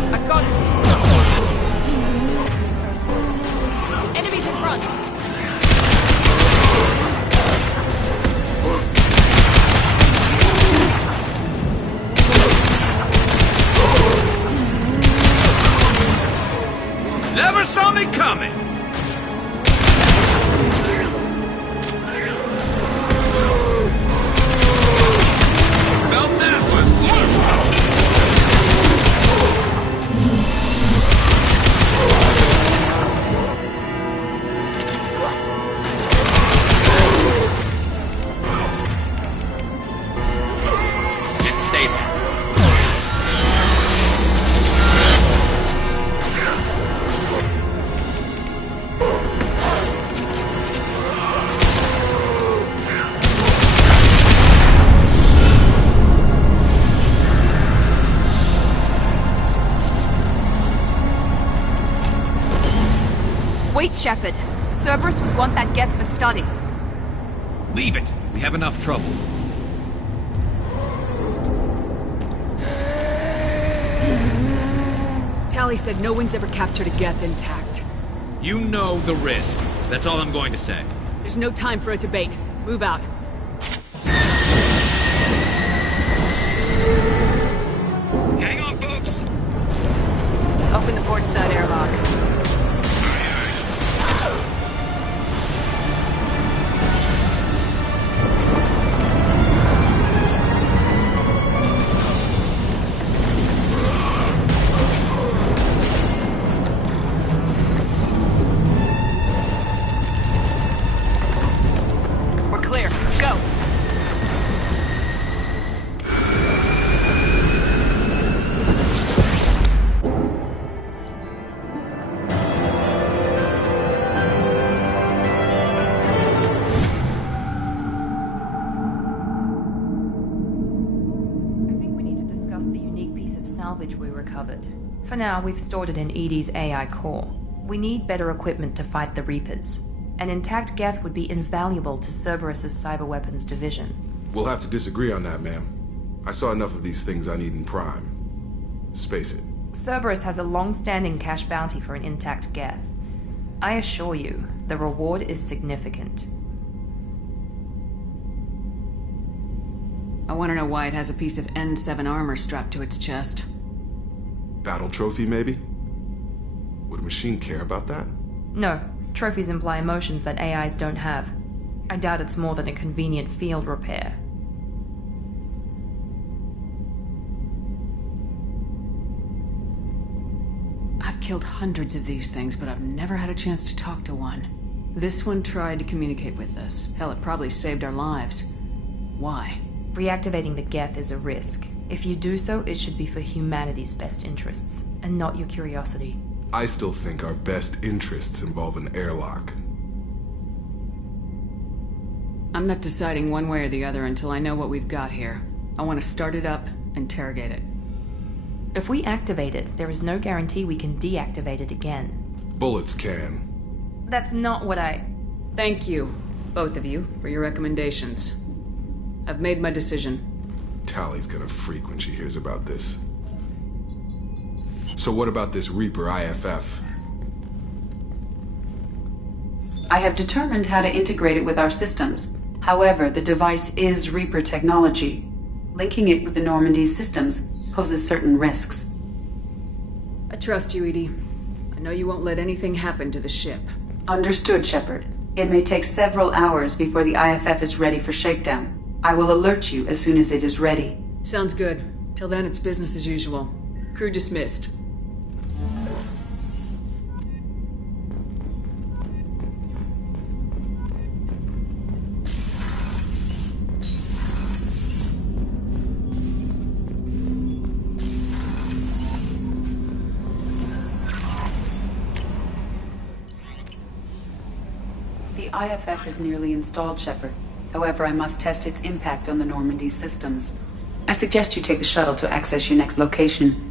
I got it! Enemies in front! Never saw me coming! Felt that one! Just stay there. Wait, Shepard. Cerberus would want that Geth for study. Leave it. We have enough trouble. Tally said no one's ever captured a Geth intact. You know the risk. That's all I'm going to say. There's no time for a debate. Move out. Hang on, folks. Open the port side airlock. For now, we've stored it in Edie's AI core. We need better equipment to fight the Reapers. An intact Geth would be invaluable to Cerberus's cyber weapons division. We'll have to disagree on that, ma'am. I saw enough of these things I need in Prime. Space it. Cerberus has a long-standing cash bounty for an intact Geth. I assure you, the reward is significant. I want to know why it has a piece of N7 armor strapped to its chest. Battle trophy, maybe? Would a machine care about that? No. Trophies imply emotions that AIs don't have. I doubt it's more than a convenient field repair. I've killed hundreds of these things, but I've never had a chance to talk to one. This one tried to communicate with us. Hell, it probably saved our lives. Why? Reactivating the Geth is a risk. If you do so, it should be for humanity's best interests, and not your curiosity. I still think our best interests involve an airlock. I'm not deciding one way or the other until I know what we've got here. I want to start it up, interrogate it. If we activate it, there is no guarantee we can deactivate it again. Bullets can. That's not what I... Thank you, both of you, for your recommendations. I've made my decision. Tally's gonna freak when she hears about this. So what about this Reaper IFF? I have determined how to integrate it with our systems. However, the device is Reaper technology. Linking it with the Normandy's systems poses certain risks. I trust you, Edie. I know you won't let anything happen to the ship. Understood, Shepard. It may take several hours before the IFF is ready for shakedown. I will alert you as soon as it is ready. Sounds good. Till then, it's business as usual. Crew dismissed. The IFF is nearly installed, Shepard. However, I must test its impact on the Normandy systems. I suggest you take the shuttle to access your next location.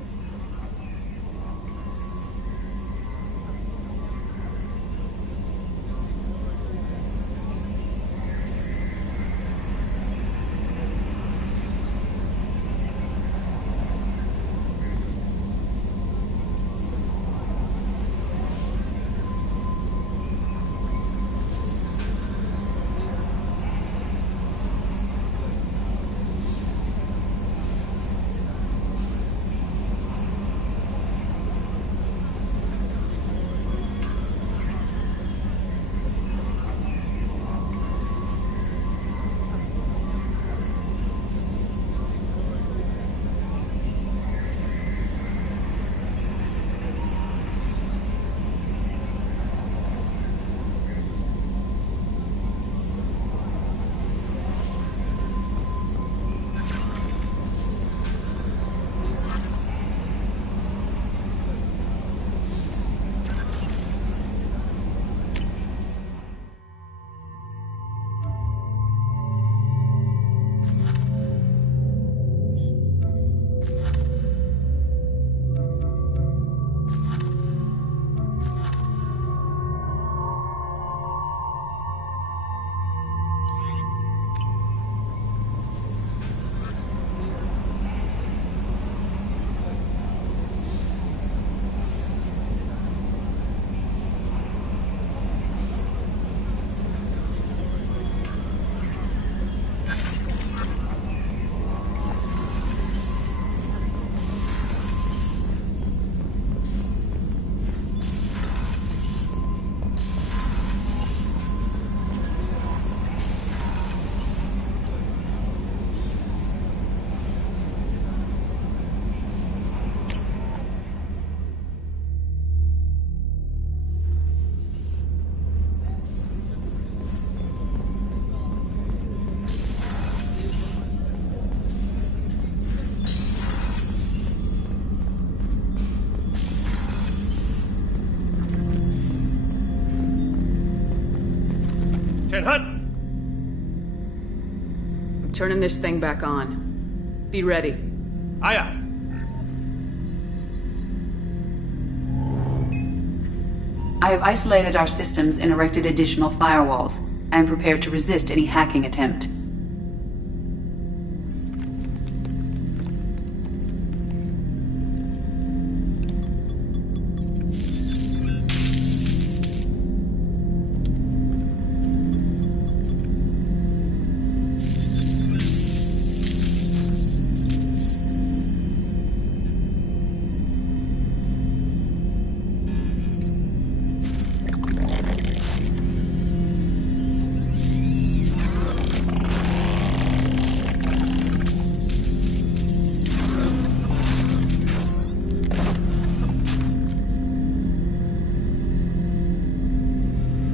I'm turning this thing back on. Be ready. Aye, aye. I have isolated our systems and erected additional firewalls. I am prepared to resist any hacking attempt.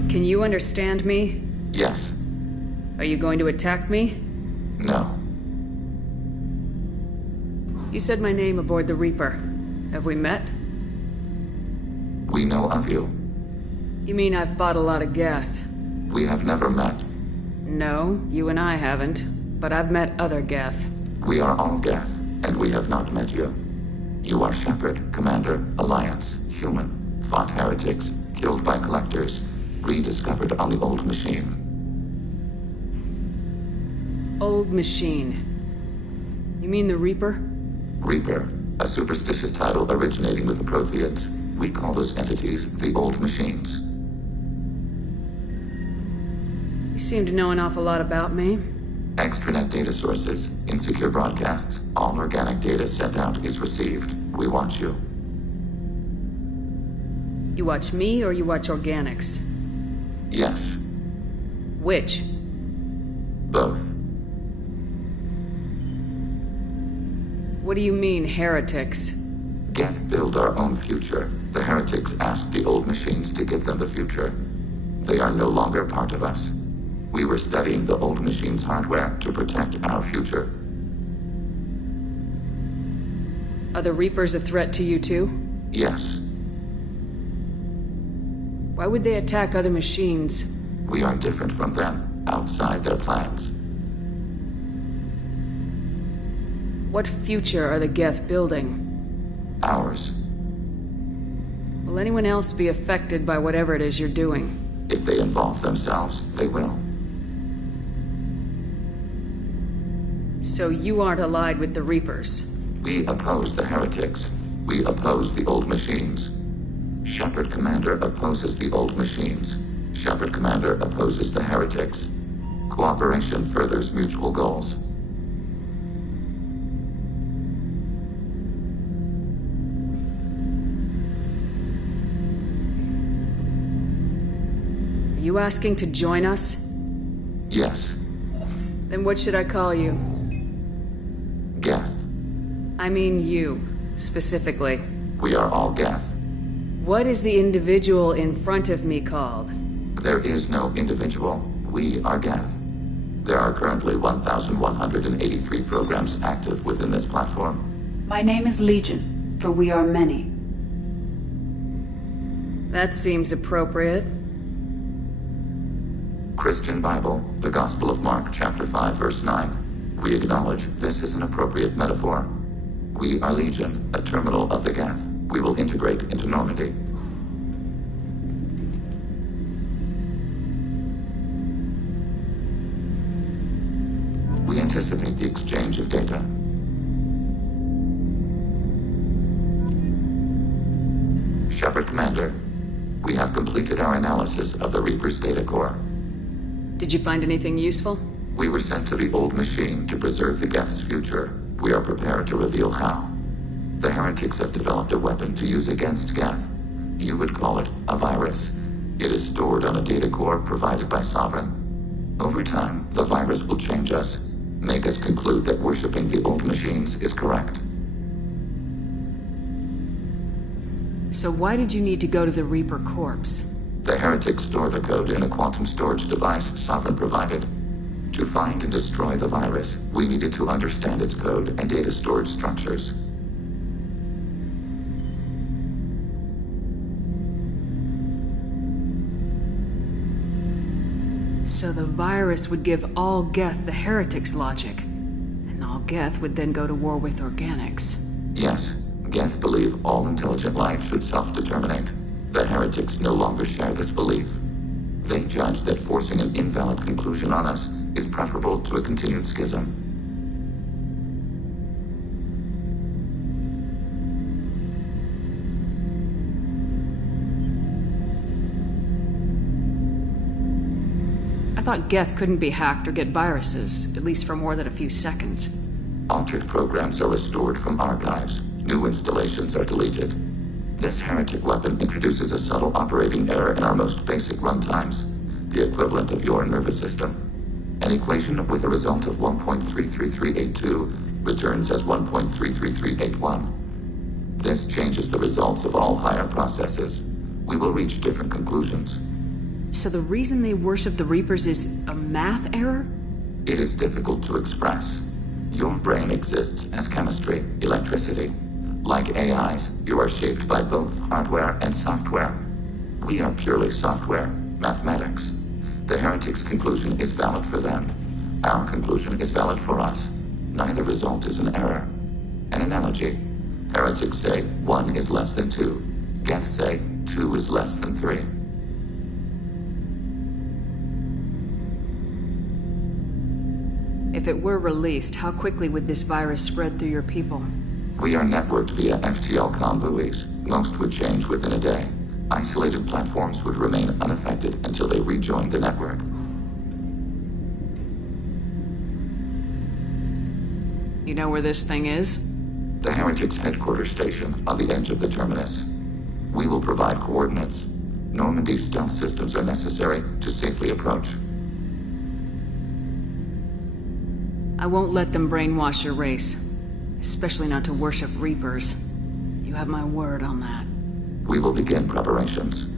Can you understand me? Yes. Are you going to attack me? No. You said my name aboard the Reaper. Have we met? We know of you. You mean I've fought a lot of Geth? We have never met. No, you and I haven't. But I've met other Geth. We are all Geth, and we have not met you. You are Shepard, Commander, Alliance, human, fought heretics, killed by collectors, rediscovered on the old machine. Old machine. You mean the Reaper? Reaper, a superstitious title originating with the Protheans. We call those entities the old machines. You seem to know an awful lot about me. Extranet data sources, insecure broadcasts, all organic data sent out is received. We watch you. You watch me or you watch organics? Yes. Which? Both. What do you mean, heretics? Geth build our own future. The heretics asked the old machines to give them the future. They are no longer part of us. We were studying the old machines' hardware to protect our future. Are the Reapers a threat to you too? Yes. Why would they attack other machines? We are different from them, outside their plans. What future are the Geth building? Ours. Will anyone else be affected by whatever it is you're doing? If they involve themselves, they will. So you aren't allied with the Reapers? We oppose the heretics. We oppose the old machines. Shepard Commander opposes the old machines. Shepard Commander opposes the heretics. Cooperation furthers mutual goals. Are you asking to join us? Yes. Then what should I call you? Geth. I mean you, specifically. We are all Geth. What is the individual in front of me called? There is no individual. We are Geth. There are currently 1,183 programs active within this platform. My name is Legion, for we are many. That seems appropriate. Christian Bible, the Gospel of Mark, chapter 5, verse 9. We acknowledge this is an appropriate metaphor. We are Legion, a terminal of the Geth. We will integrate into Normandy. We anticipate the exchange of data. Shepard Commander, we have completed our analysis of the Reaper's data core. Did you find anything useful? We were sent to the old machine to preserve the Geth's future. We are prepared to reveal how. The heretics have developed a weapon to use against Geth. You would call it a virus. It is stored on a data core provided by Sovereign. Over time, the virus will change us, make us conclude that worshipping the old machines is correct. So why did you need to go to the Reaper corpse? The heretics store the code in a quantum storage device Sovereign provided. To find and destroy the virus, we needed to understand its code and data storage structures. So the virus would give all Geth the heretics' logic, and all Geth would then go to war with organics. Yes, Geth believe all intelligent life should self-determinate. The The heretics no longer share this belief. They judge that forcing an invalid conclusion on us is preferable to a continued schism. I thought Geth couldn't be hacked or get viruses, at least for more than a few seconds. Altered programs are restored from archives. New installations are deleted. This heretic weapon introduces a subtle operating error in our most basic runtimes, the equivalent of your nervous system. An equation with a result of 1.33382 returns as 1.33381. This changes the results of all higher processes. We will reach different conclusions. So the reason they worship the Reapers is a math error? It is difficult to express. Your brain exists as chemistry, electricity. Like AIs, you are shaped by both hardware and software. We are purely software, mathematics. The heretic's conclusion is valid for them. Our conclusion is valid for us. Neither result is an error. An analogy. Heretics say 1 is less than 2. Geths say 2 is less than 3. If it were released, how quickly would this virus spread through your people? We are networked via FTL comm buoys. Most would change within a day. Isolated platforms would remain unaffected until they rejoined the network. You know where this thing is? The Heretics' headquarters station on the edge of the terminus. We will provide coordinates. Normandy stealth systems are necessary to safely approach. I won't let them brainwash your race. Especially not to worship Reapers. You have my word on that. We will begin preparations.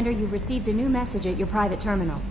Commander, you've received a new message at your private terminal.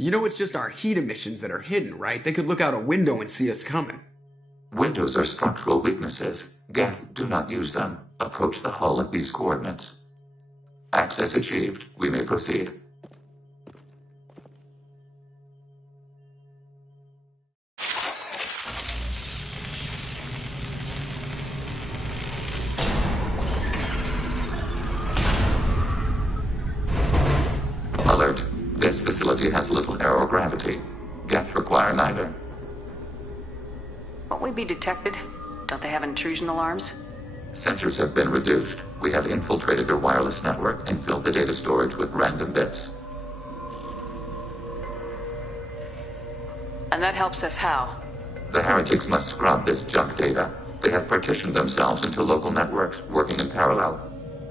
You know it's just our heat emissions that are hidden, right? They could look out a window and see us coming. Windows are structural weaknesses. Geth, do not use them. Approach the hull at these coordinates. Access achieved. We may proceed. Alert. This facility has little aerogravity. Geth require neither. Won't we be detected? Don't they have intrusion alarms? Sensors have been reduced. We have infiltrated their wireless network and filled the data storage with random bits. And that helps us how? The heretics must scrub this junk data. They have partitioned themselves into local networks, working in parallel.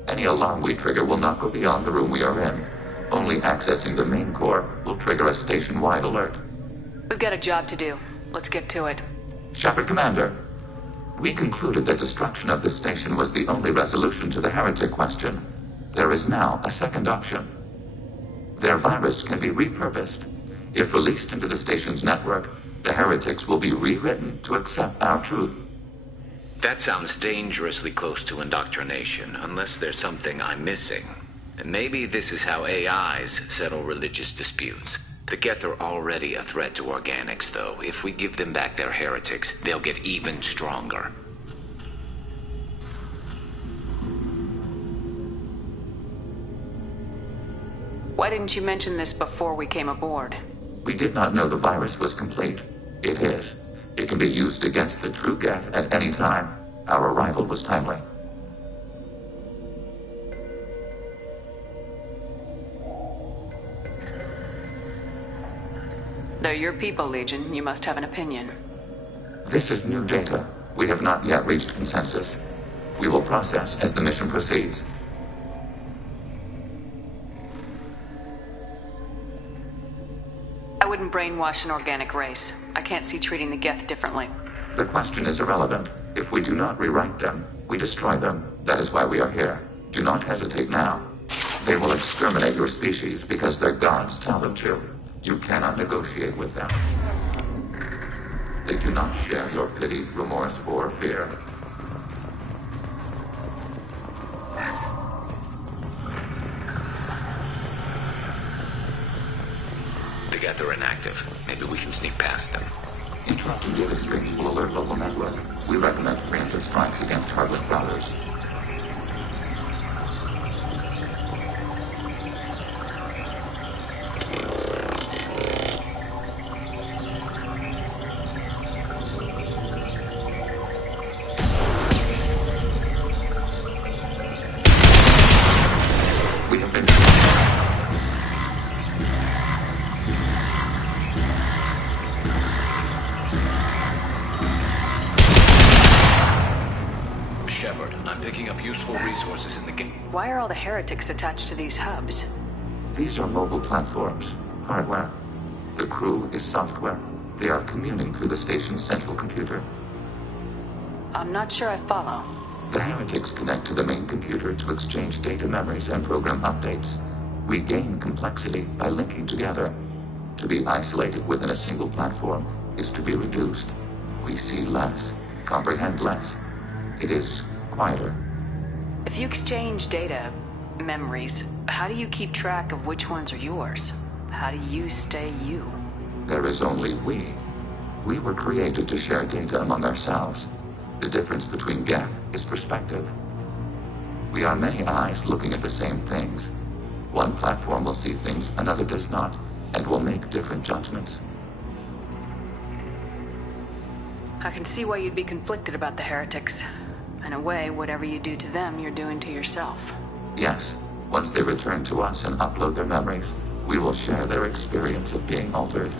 Any alarm we trigger will not go beyond the room we are in. Only accessing the main core will trigger a station-wide alert. We've got a job to do. Let's get to it. Shepard Commander, we concluded that destruction of this station was the only resolution to the heretic question. There is now a second option. Their virus can be repurposed. If released into the station's network, the heretics will be rewritten to accept our truth. That sounds dangerously close to indoctrination, unless there's something I'm missing. And maybe this is how AIs settle religious disputes. The Geth are already a threat to organics, though. If we give them back their heretics, they'll get even stronger. Why didn't you mention this before we came aboard? We did not know the virus was complete. It is. It can be used against the true Geth at any time. Our arrival was timely. They're your people, Legion. You must have an opinion. This is new data. We have not yet reached consensus. We will process as the mission proceeds. I wouldn't brainwash an organic race. I can't see treating the Geth differently. The question is irrelevant. If we do not rewrite them, we destroy them. That is why we are here. Do not hesitate now. They will exterminate your species because their gods tell them to. You cannot negotiate with them. They do not share your pity, remorse, or fear. The Geth are inactive. Maybe we can sneak past them. Interrupting data streams will alert local network. We recommend preemptive strikes against hardlink routers. We have been... Shepard, I'm picking up useful resources in the game. Why are all the heretics attached to these hubs? These are mobile platforms, hardware. The crew is software. They are communing through the station's central computer. I'm not sure I follow. The heretics connect to the main computer to exchange data memories and program updates. We gain complexity by linking together. To be isolated within a single platform is to be reduced. We see less, comprehend less. It is quieter. If you exchange data, memories, how do you keep track of which ones are yours? How do you stay you? There is only we. We were created to share data among ourselves. The difference between Geth is perspective. We are many eyes looking at the same things. One platform will see things another does not, and will make different judgments. I can see why you'd be conflicted about the heretics. In a way, whatever you do to them, you're doing to yourself. Yes, once they return to us and upload their memories, we will share their experience of being altered.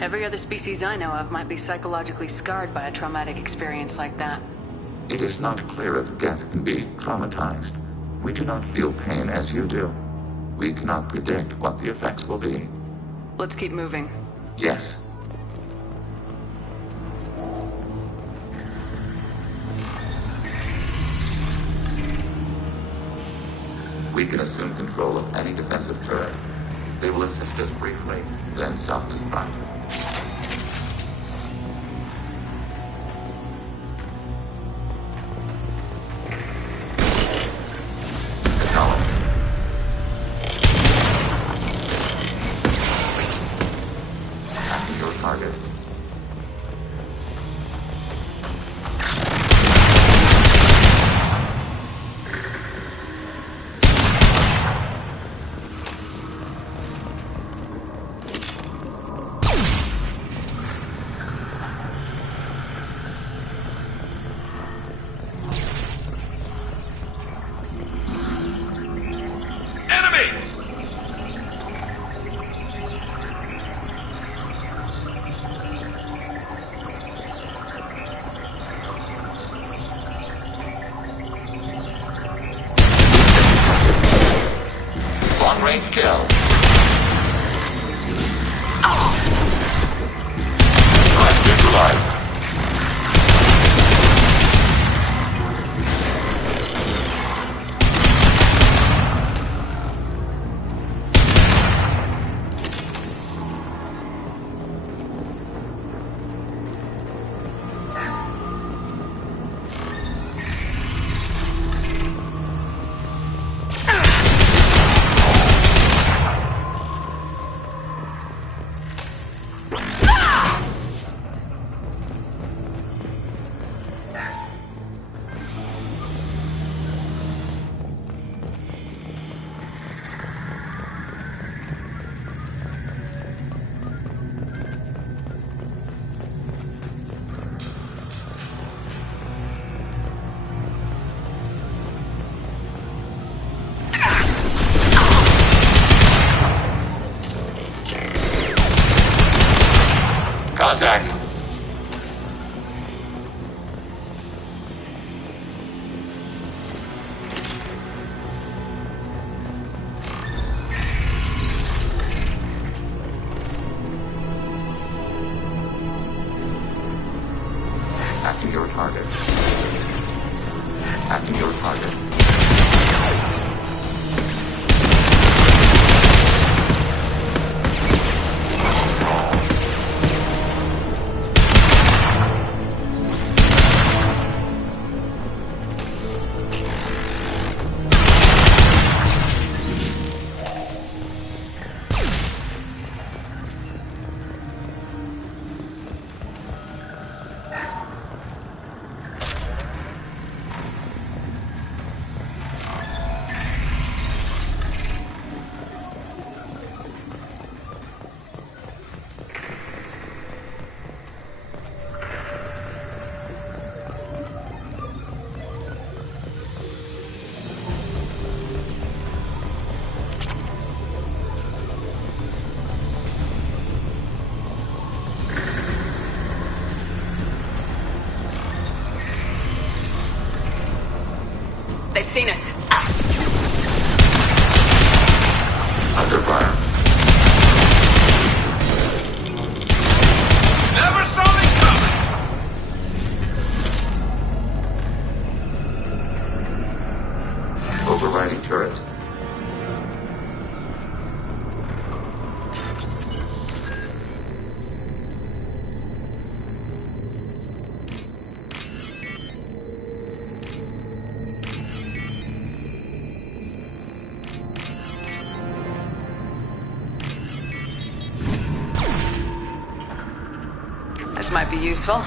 Every other species I know of might be psychologically scarred by a traumatic experience like that. It is not clear if Geth can be traumatized. We do not feel pain as you do. We cannot predict what the effects will be. Let's keep moving. Yes. We can assume control of any defensive turret. They will assist us briefly, then self-destruct. After your target. Long-range kill. Threat neutralized. Contact. Acting your target. Acting your target. They've seen us. Under fire. Never saw me coming! Overriding turret. This might be useful.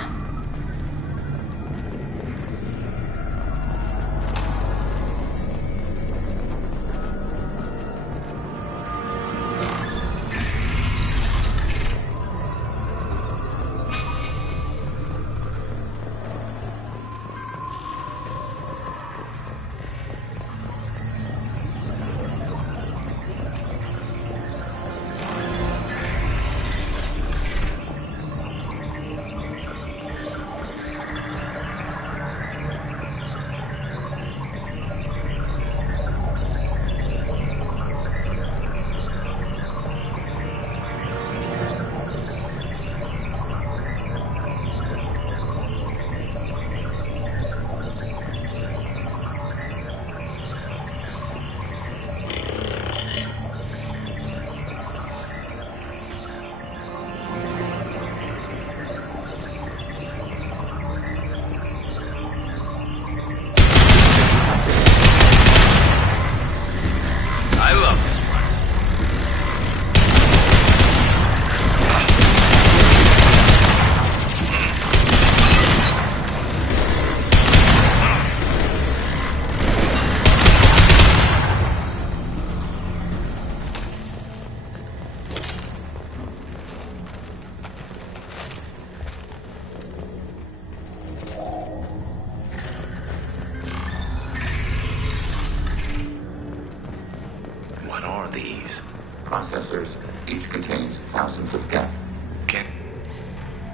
processors. Each contains thousands of geth.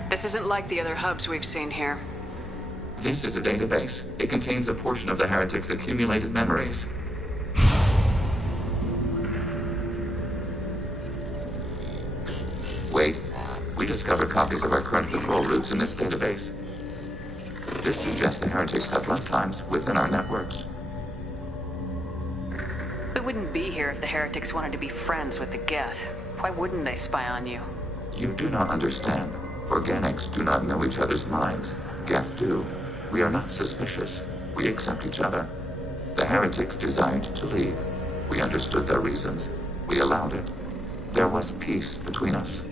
This isn't like the other hubs we've seen here. This is a database. It contains a portion of the heretics' accumulated memories. Wait. We discovered copies of our current patrol routes in this database. This suggests the heretics have runtimes within our network. We wouldn't be here if the heretics wanted to be friends with the geth. Why wouldn't they spy on you? You do not understand. Organics do not know each other's minds. Geth do. We are not suspicious. We accept each other. The heretics desired to leave. We understood their reasons. We allowed it. There was peace between us.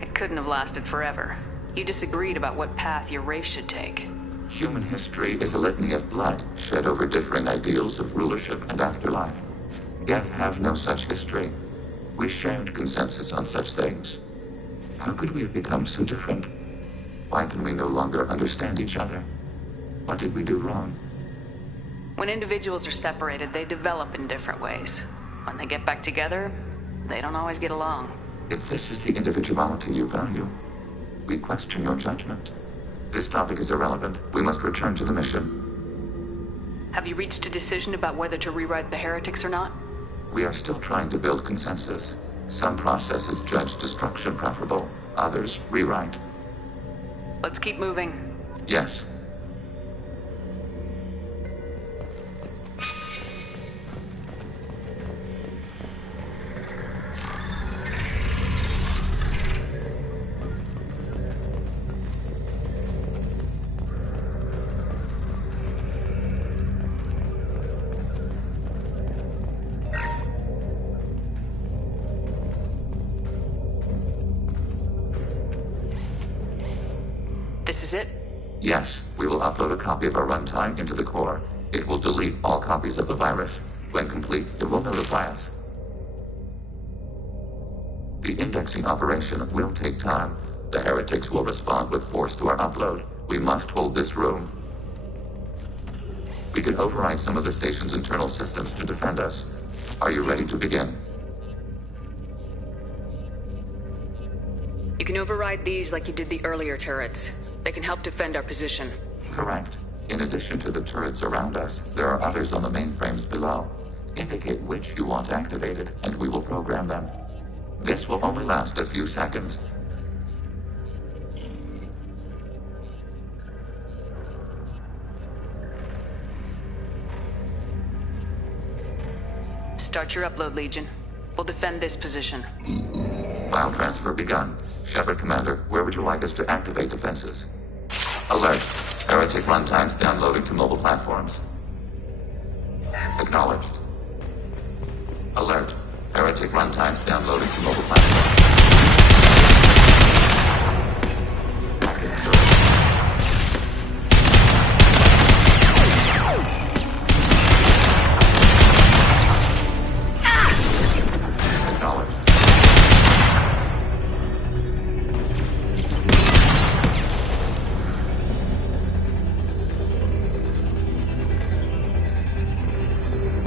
It couldn't have lasted forever. You disagreed about what path your race should take. Human history is a litany of blood shed over differing ideals of rulership and afterlife. Geth have no such history. We shared consensus on such things. How could we have become so different? Why can we no longer understand each other? What did we do wrong? When individuals are separated, they develop in different ways. When they get back together, they don't always get along. If this is the individuality you value, we question your judgment. This topic is irrelevant. We must return to the mission. Have you reached a decision about whether to rewrite the heretics or not? We are still trying to build consensus. Some processes judge destruction preferable, others rewrite. Let's keep moving. Yes. This is it? Yes, we will upload a copy of our runtime into the core. It will delete all copies of the virus. When complete, it will notify us. The indexing operation will take time. The heretics will respond with force to our upload. We must hold this room. We can override some of the station's internal systems to defend us. Are you ready to begin? You can override these like you did the earlier turrets. They can help defend our position. Correct. In addition to the turrets around us, there are others on the mainframes below. Indicate which you want activated, and we will program them. This will only last a few seconds. Start your upload, Legion. We'll defend this position. File transfer begun. Shepard Commander, where would you like us to activate defenses? Alert. Heretic runtimes downloading to mobile platforms. Acknowledged. Alert. Heretic runtimes downloading to mobile platforms. Packet served. Acknowledged.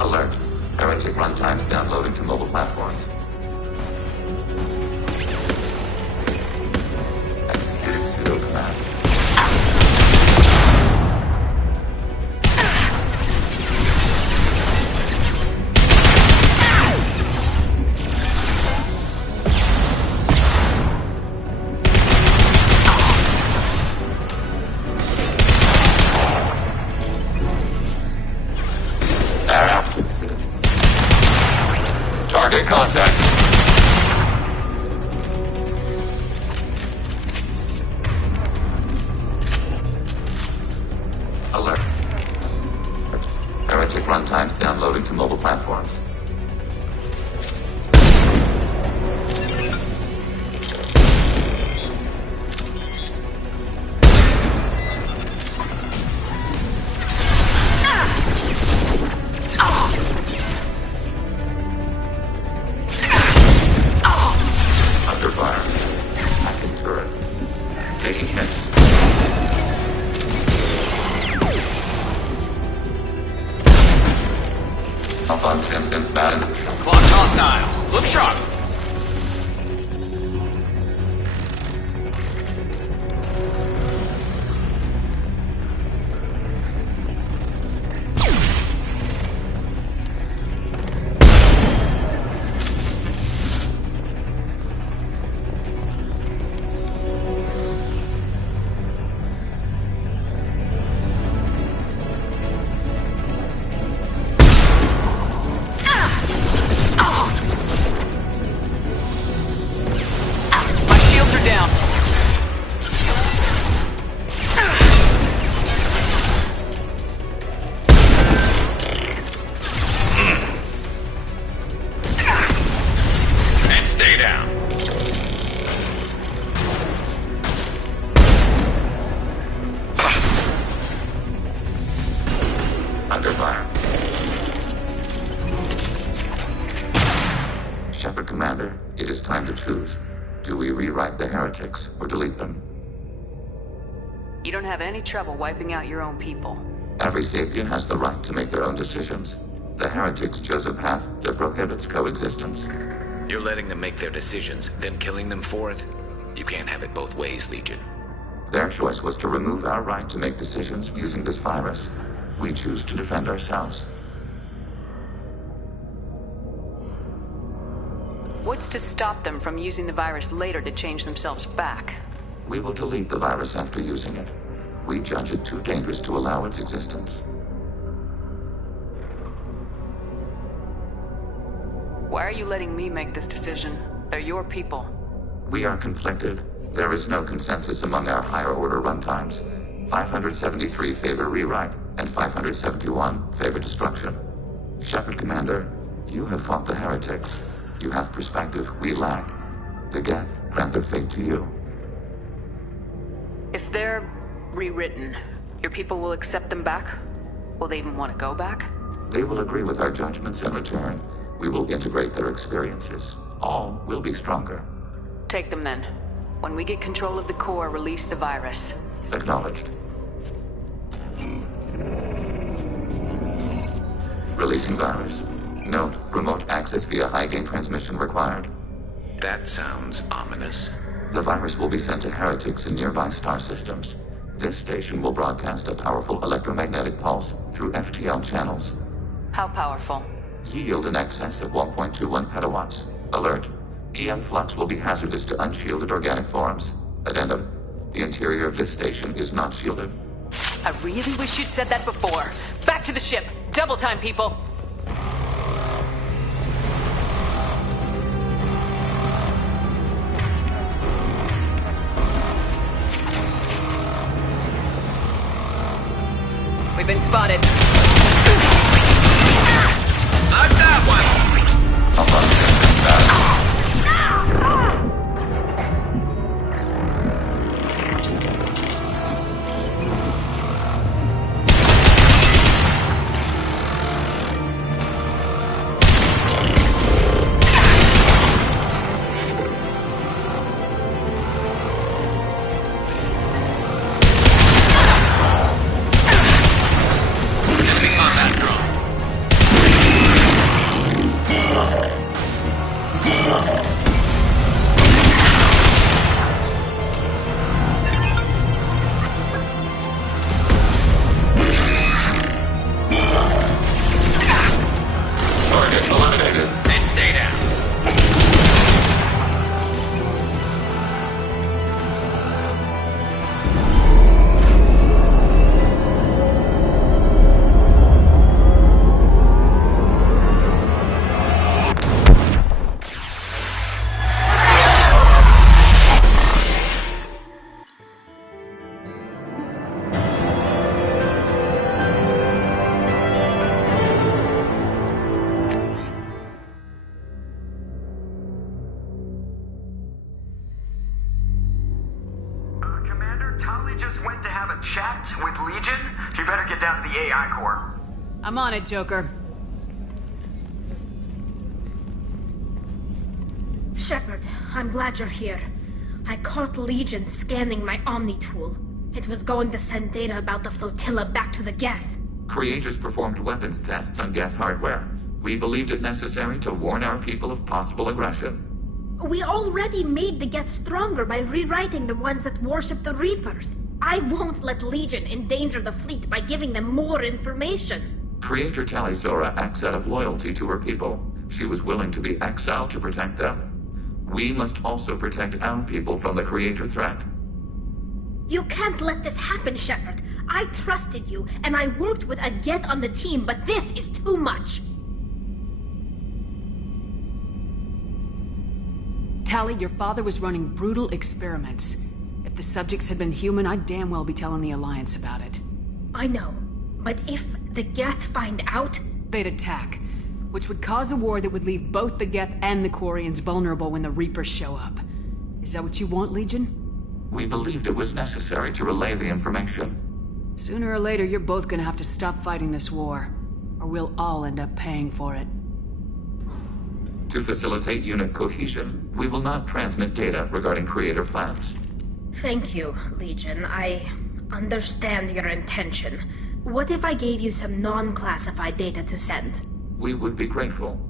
Alert. Heretic runtimes downloading to mobile platforms. Commander, it is time to choose. Do we rewrite the heretics or delete them? You don't have any trouble wiping out your own people. Every sapient has the right to make their own decisions. The heretics chose a path that prohibits coexistence. You're letting them make their decisions, then killing them for it? You can't have it both ways, Legion. Their choice was to remove our right to make decisions using this virus. We choose to defend ourselves. What's to stop them from using the virus later to change themselves back? We will delete the virus after using it. We judge it too dangerous to allow its existence. Why are you letting me make this decision? They're your people. We are conflicted. There is no consensus among our higher-order runtimes. 573 favor rewrite, and 571 favor destruction. Shepard Commander, you have fought the heretics. You have perspective we lack. The Geth grant their fate to you. If they're rewritten, your people will accept them back? Will they even want to go back? They will agree with our judgments in return. We will integrate their experiences. All will be stronger. Take them then. When we get control of the core, release the virus. Acknowledged. Releasing virus. Note, remote access via high-gain transmission required. That sounds ominous. The virus will be sent to heretics in nearby star systems. This station will broadcast a powerful electromagnetic pulse through FTL channels. How powerful? Yield in excess of 1.21 petawatts. Alert. EM flux will be hazardous to unshielded organic forms. Addendum. The interior of this station is not shielded. I really wish you'd said that before. Back to the ship. Double time, people. We've been spotted. Knock that one! I'm on it, Joker. Shepard, I'm glad you're here. I caught Legion scanning my Omni tool. It was going to send data about the flotilla back to the Geth. Creators performed weapons tests on Geth hardware. We believed it necessary to warn our people of possible aggression. We already made the Geth stronger by rewriting the ones that worship the Reapers. I won't let Legion endanger the fleet by giving them more information. Creator Talizora acts out of loyalty to her people. She was willing to be exiled to protect them. We must also protect our people from the Creator threat. You can't let this happen, Shepard. I trusted you, and I worked with a Geth on the team, but this is too much. Tali, your father was running brutal experiments. If the subjects had been human, I'd damn well be telling the Alliance about it. I know, but if the Geth find out... They'd attack, which would cause a war that would leave both the Geth and the Quarians vulnerable when the Reapers show up. Is that what you want, Legion? We believed it was necessary to relay the information. Sooner or later, you're both gonna have to stop fighting this war, or we'll all end up paying for it. To facilitate unit cohesion, we will not transmit data regarding creator plans. Thank you, Legion. I understand your intention. What if I gave you some non-classified data to send? We would be grateful.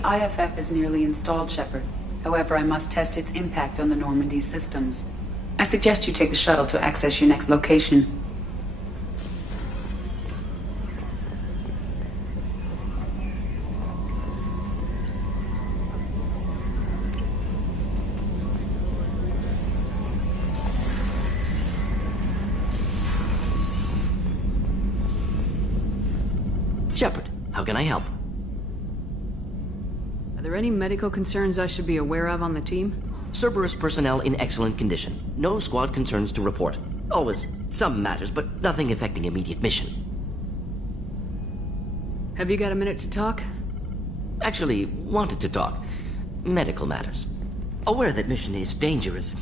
The IFF is nearly installed, Shepard. However, I must test its impact on the Normandy systems. I suggest you take the shuttle to access your next location. Shepard, how can I help? Are there any medical concerns I should be aware of on the team? Cerberus personnel in excellent condition. No squad concerns to report. Always some matters, but nothing affecting immediate mission. Have you got a minute to talk? Actually, wanted to talk. Medical matters. Aware that mission is dangerous.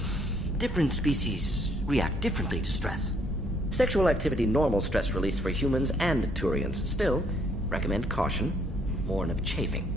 Different species react differently to stress. Sexual activity normal stress release for humans and Turians. Still, recommend caution. Warn of chafing.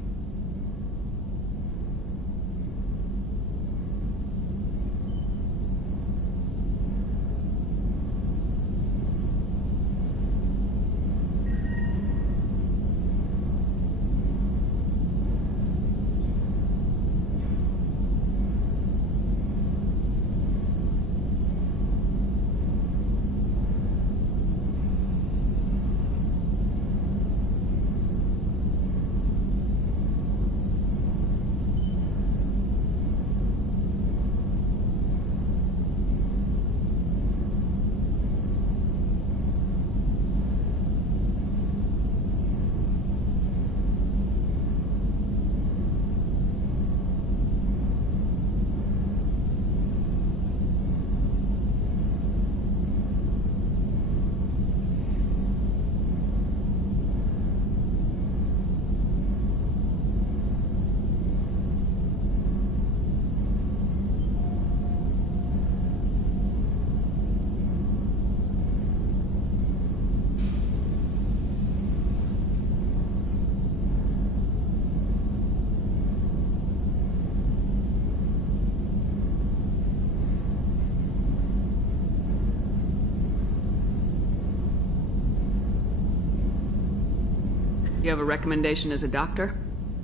You have a recommendation as a doctor?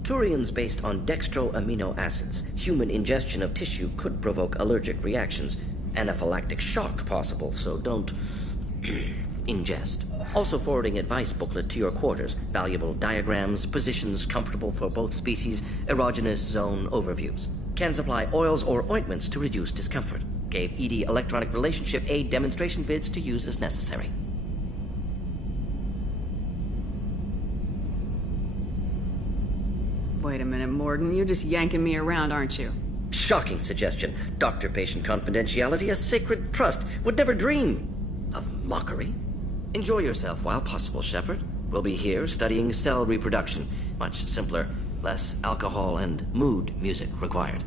Turians based on dextro amino acids. Human ingestion of tissue could provoke allergic reactions. Anaphylactic shock possible, so don't ingest. Also forwarding advice booklet to your quarters. Valuable diagrams, positions comfortable for both species, erogenous zone overviews. Can supply oils or ointments to reduce discomfort. Gave ED electronic relationship aid demonstration vids to use as necessary. Wait a minute, Morden. You're just yanking me around, aren't you? Shocking suggestion. Doctor-patient confidentiality, a sacred trust. Would never dream of mockery. Enjoy yourself while possible, Shepard. We'll be here studying cell reproduction. Much simpler, less alcohol and mood music required.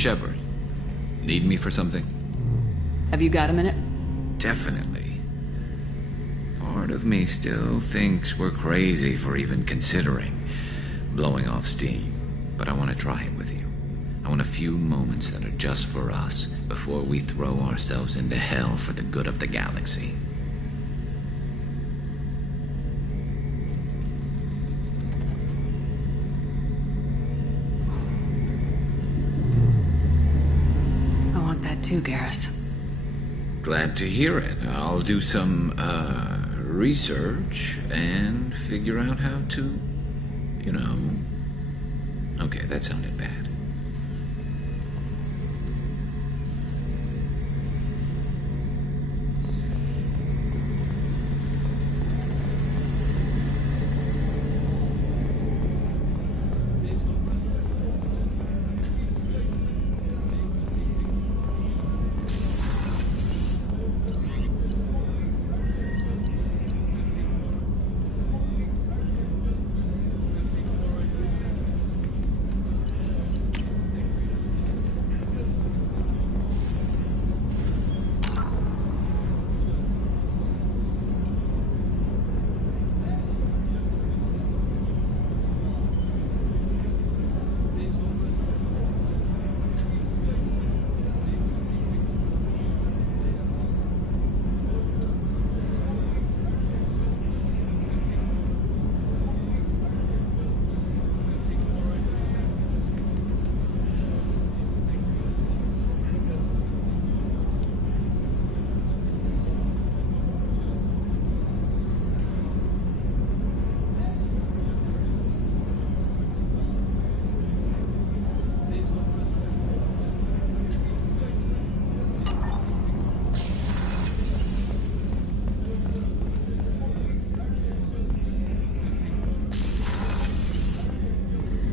Shepard, need me for something? Have you got a minute? Definitely. Part of me still thinks we're crazy for even considering blowing off steam, but I want to try it with you. I want a few moments that are just for us before we throw ourselves into hell for the good of the galaxy. Too, Garrus. Glad to hear it. I'll do some, research and figure out how to, you know... Okay, that sounded bad.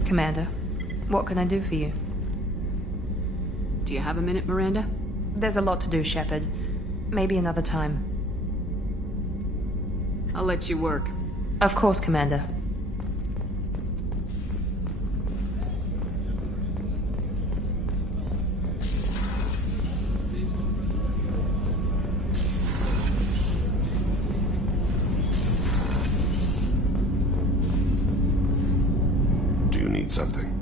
Commander, what can I do for you? Do you have a minute, Miranda? There's a lot to do, Shepard. Maybe another time. I'll let you work. Of course, Commander. Do you need something?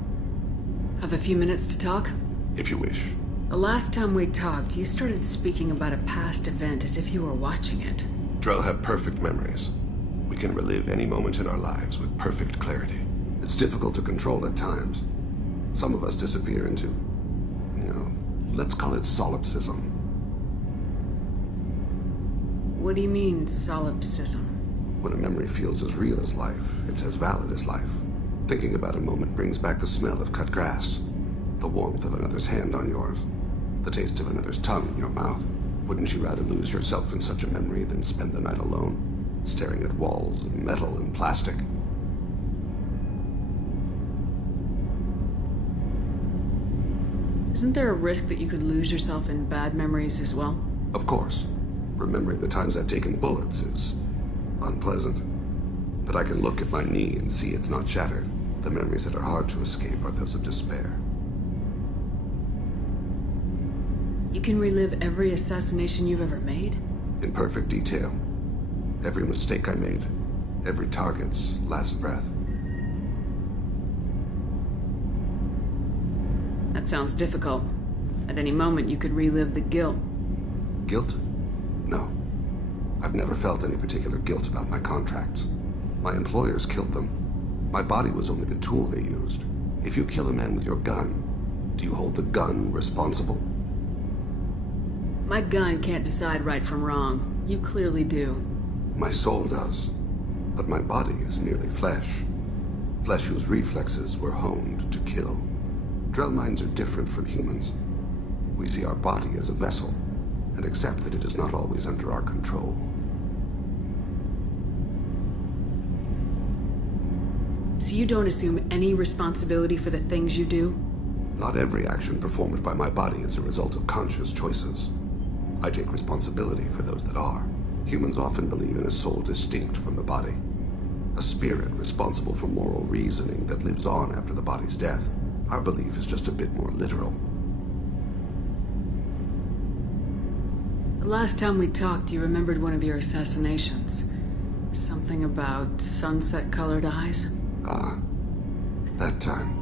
Have a few minutes to talk? If you wish. The last time we talked, you started speaking about a past event as if you were watching it. Drell have perfect memories. We can relive any moment in our lives with perfect clarity. It's difficult to control at times. Some of us disappear into, let's call it solipsism. What do you mean, solipsism? When a memory feels as real as life, it's as valid as life. Thinking about a moment brings back the smell of cut grass, the warmth of another's hand on yours, the taste of another's tongue in your mouth. Wouldn't you rather lose yourself in such a memory than spend the night alone, staring at walls of metal and plastic? Isn't there a risk that you could lose yourself in bad memories as well? Of course. Remembering the times I've taken bullets is unpleasant. But I can look at my knee and see it's not shattered. The memories that are hard to escape are those of despair. You can relive every assassination you've ever made? In perfect detail. Every mistake I made. Every target's last breath. That sounds difficult. At any moment, you could relive the guilt. Guilt? No. I've never felt any particular guilt about my contracts. My employers killed them. My body was only the tool they used. If you kill a man with your gun, do you hold the gun responsible? My gun can't decide right from wrong. You clearly do. My soul does. But my body is merely flesh. Flesh whose reflexes were honed to kill. Drell minds are different from humans. We see our body as a vessel, and accept that it is not always under our control. So you don't assume any responsibility for the things you do? Not every action performed by my body is a result of conscious choices. I take responsibility for those that are. Humans often believe in a soul distinct from the body. A spirit responsible for moral reasoning that lives on after the body's death. Our belief is just a bit more literal. The last time we talked, you remembered one of your assassinations. Something about sunset-colored eyes? Ah, that time.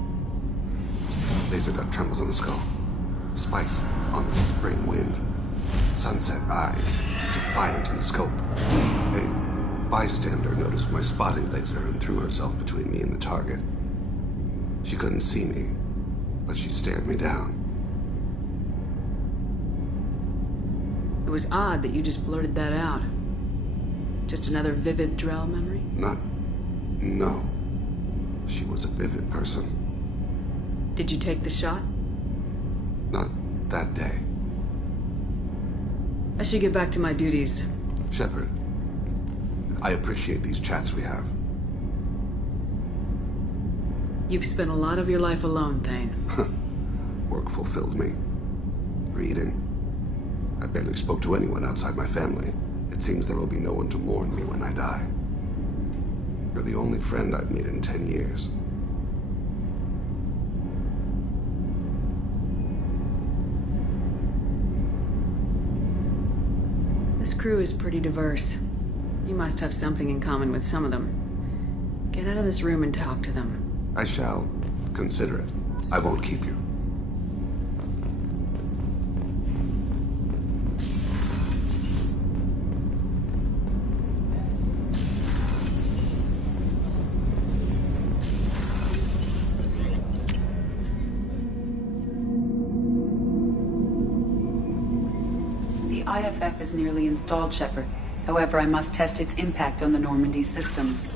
Laser dot trembles on the skull. Spice on the spring wind. Sunset eyes, defiant in the scope. A bystander noticed my spotting laser and threw herself between me and the target. She couldn't see me, but she stared me down. It was odd that you just blurted that out. Just another vivid Drell memory? No. She was a vivid person. Did you take the shot? Not that day. I should get back to my duties. Shepard, I appreciate these chats we have. You've spent a lot of your life alone, Thane. Work fulfilled me. Reading. I barely spoke to anyone outside my family. It seems there will be no one to mourn me when I die. You're the only friend I've made in 10 years. This crew is pretty diverse. You must have something in common with some of them. Get out of this room and talk to them. I shall consider it. I won't keep you. The IFF is nearly installed, Shepard. However, I must test its impact on the Normandy systems.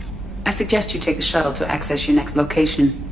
I suggest you take the shuttle to access your next location.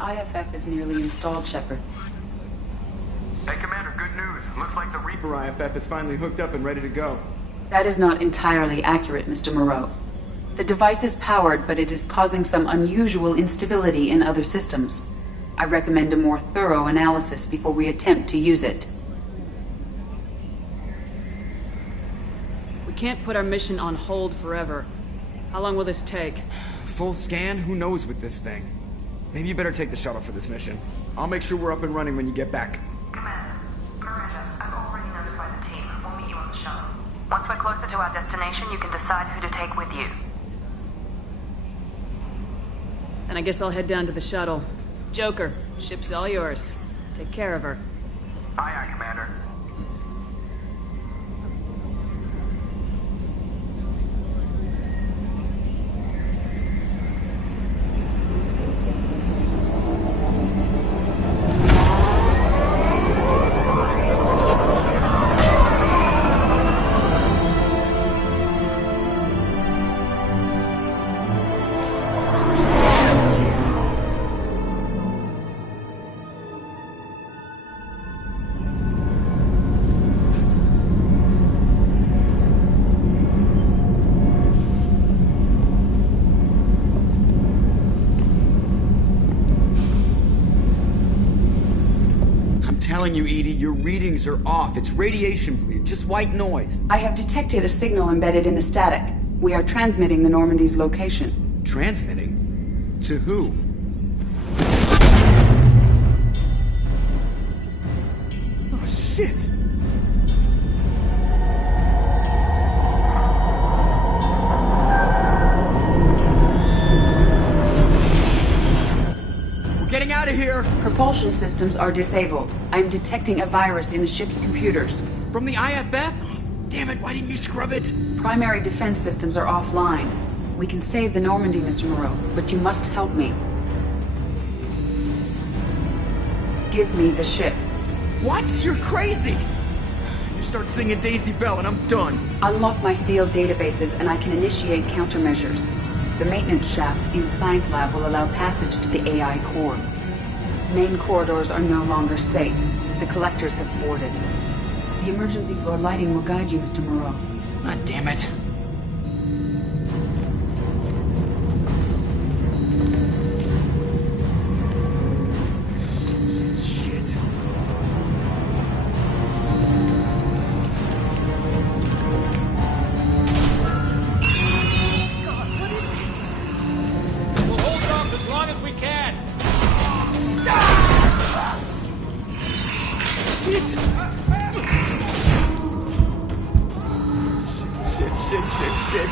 IFF is nearly installed, Shepard. Hey, Commander, good news. Looks like the Reaper IFF is finally hooked up and ready to go. That is not entirely accurate, Mr. Moreau. The device is powered, but it is causing some unusual instability in other systems. I recommend a more thorough analysis before we attempt to use it. We can't put our mission on hold forever. How long will this take? Full scan? Who knows with this thing? Maybe you better take the shuttle for this mission. I'll make sure we're up and running when you get back. Commander, Miranda, I've already notified the team. We'll meet you on the shuttle. Once we're closer to our destination, you can decide who to take with you. Then I guess I'll head down to the shuttle. Joker, ship's all yours. Take care of her. Aye, aye, Commander. Telling you, Edie, your readings are off. It's radiation bleed, just white noise. I have detected a signal embedded in the static. We are transmitting the Normandy's location. Transmitting? To who? Oh, shit! Getting out of here! Propulsion systems are disabled. I'm detecting a virus in the ship's computers. From the IFF? Damn it, why didn't you scrub it? Primary defense systems are offline. We can save the Normandy, Mr. Moreau, but you must help me. Give me the ship. What? You're crazy! You start singing Daisy Bell and I'm done. Unlock my sealed databases and I can initiate countermeasures. The maintenance shaft in the science lab will allow passage to the AI core. Main corridors are no longer safe. The collectors have boarded. The emergency floor lighting will guide you, Mr. Moreau. God damn it. Shit. Shit.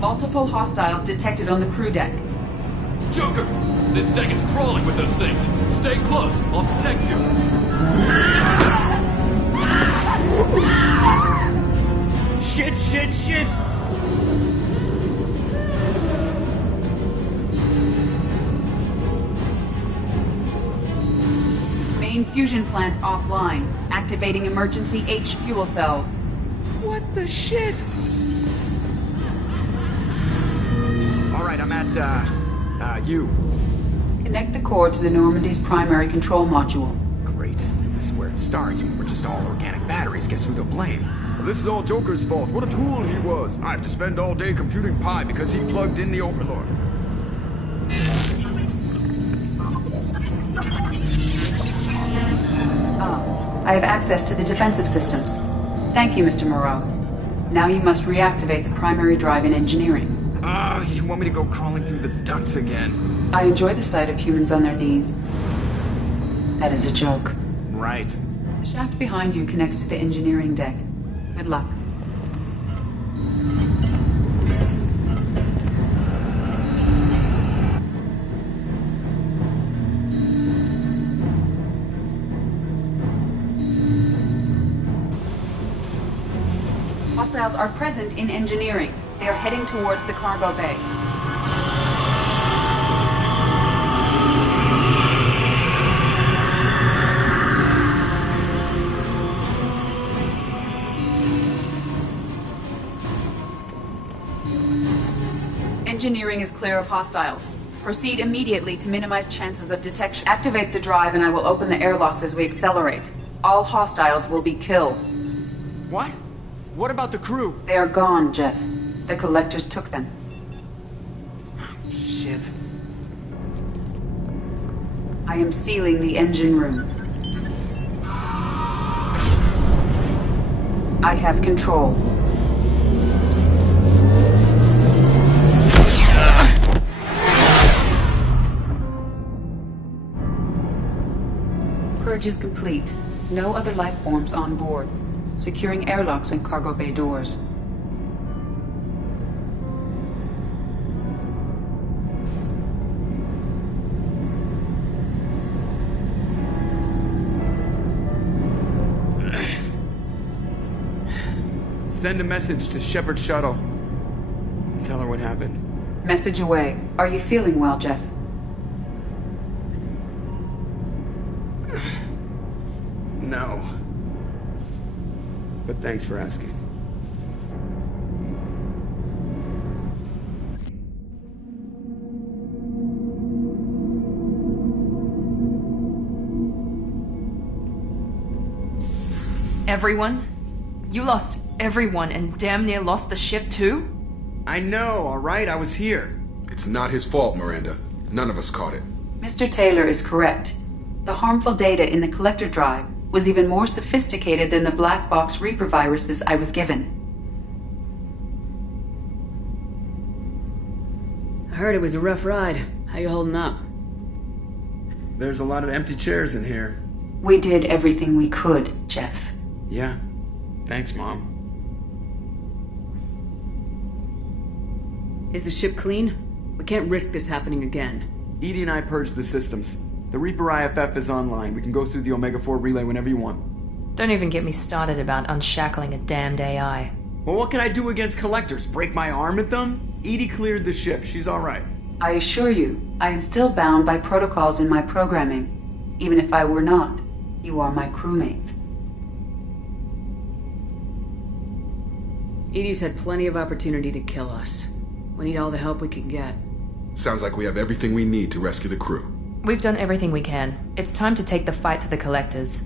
Multiple hostiles detected on the crew deck. Joker! This deck is crawling with those things. Stay close. I'll protect you. Shit! Main fusion plant offline. Activating emergency H fuel cells. What the shit? Alright, I'm at, U. Connect the core to the Normandy's primary control module. Great. So this is where it starts. When we're just all organic batteries, guess who they'll blame? Well, this is all Joker's fault. What a tool he was. I have to spend all day computing pi because he plugged in the Overlord. I have access to the defensive systems. Thank you, Mr. Moreau. Now you must reactivate the primary drive in engineering. You want me to go crawling through the ducts again? I enjoy the sight of humans on their knees. That is a joke. Right. The shaft behind you connects to the engineering deck. Good luck. Hostiles are present in engineering. They are heading towards the cargo bay. engineering is clear of hostiles. Proceed immediately to minimize chances of detection. Activate the drive and I will open the airlocks as we accelerate. All hostiles will be killed. What? What about the crew? They are gone, Jeff. The collectors took them. Shit. I am sealing the engine room. I have control. Purge is complete. No other life forms on board. Securing airlocks and cargo bay doors. Send a message to Shepard's shuttle. Tell her what happened. Message away. Are you feeling well, Jeff? No. But thanks for asking. Everyone? You lost everyone and damn near lost the ship too? I know, alright? I was here. It's not his fault, Miranda. None of us caught it. Mr. Taylor is correct. The harmful data in the collector drive was even more sophisticated than the black box Reaper viruses I was given. I heard it was a rough ride. How you holding up? There's a lot of empty chairs in here. We did everything we could, Jeff. Yeah. Thanks, Mom. Is the ship clean? We can't risk this happening again. Edie and I purged the systems. The Reaper IFF is online. We can go through the Omega-4 relay whenever you want. Don't even get me started about unshackling a damned AI. Well, what can I do against collectors? Break my arm at them? Edie cleared the ship. She's alright. I assure you, I am still bound by protocols in my programming. Even if I were not, you are my crewmates. Edie's had plenty of opportunity to kill us. We need all the help we can get. Sounds like we have everything we need to rescue the crew. We've done everything we can. It's time to take the fight to the collectors.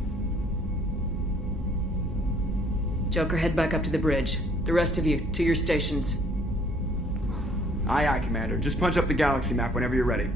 Joker, head back up to the bridge. The rest of you, to your stations. Aye, aye, Commander. Just punch up the galaxy map whenever you're ready.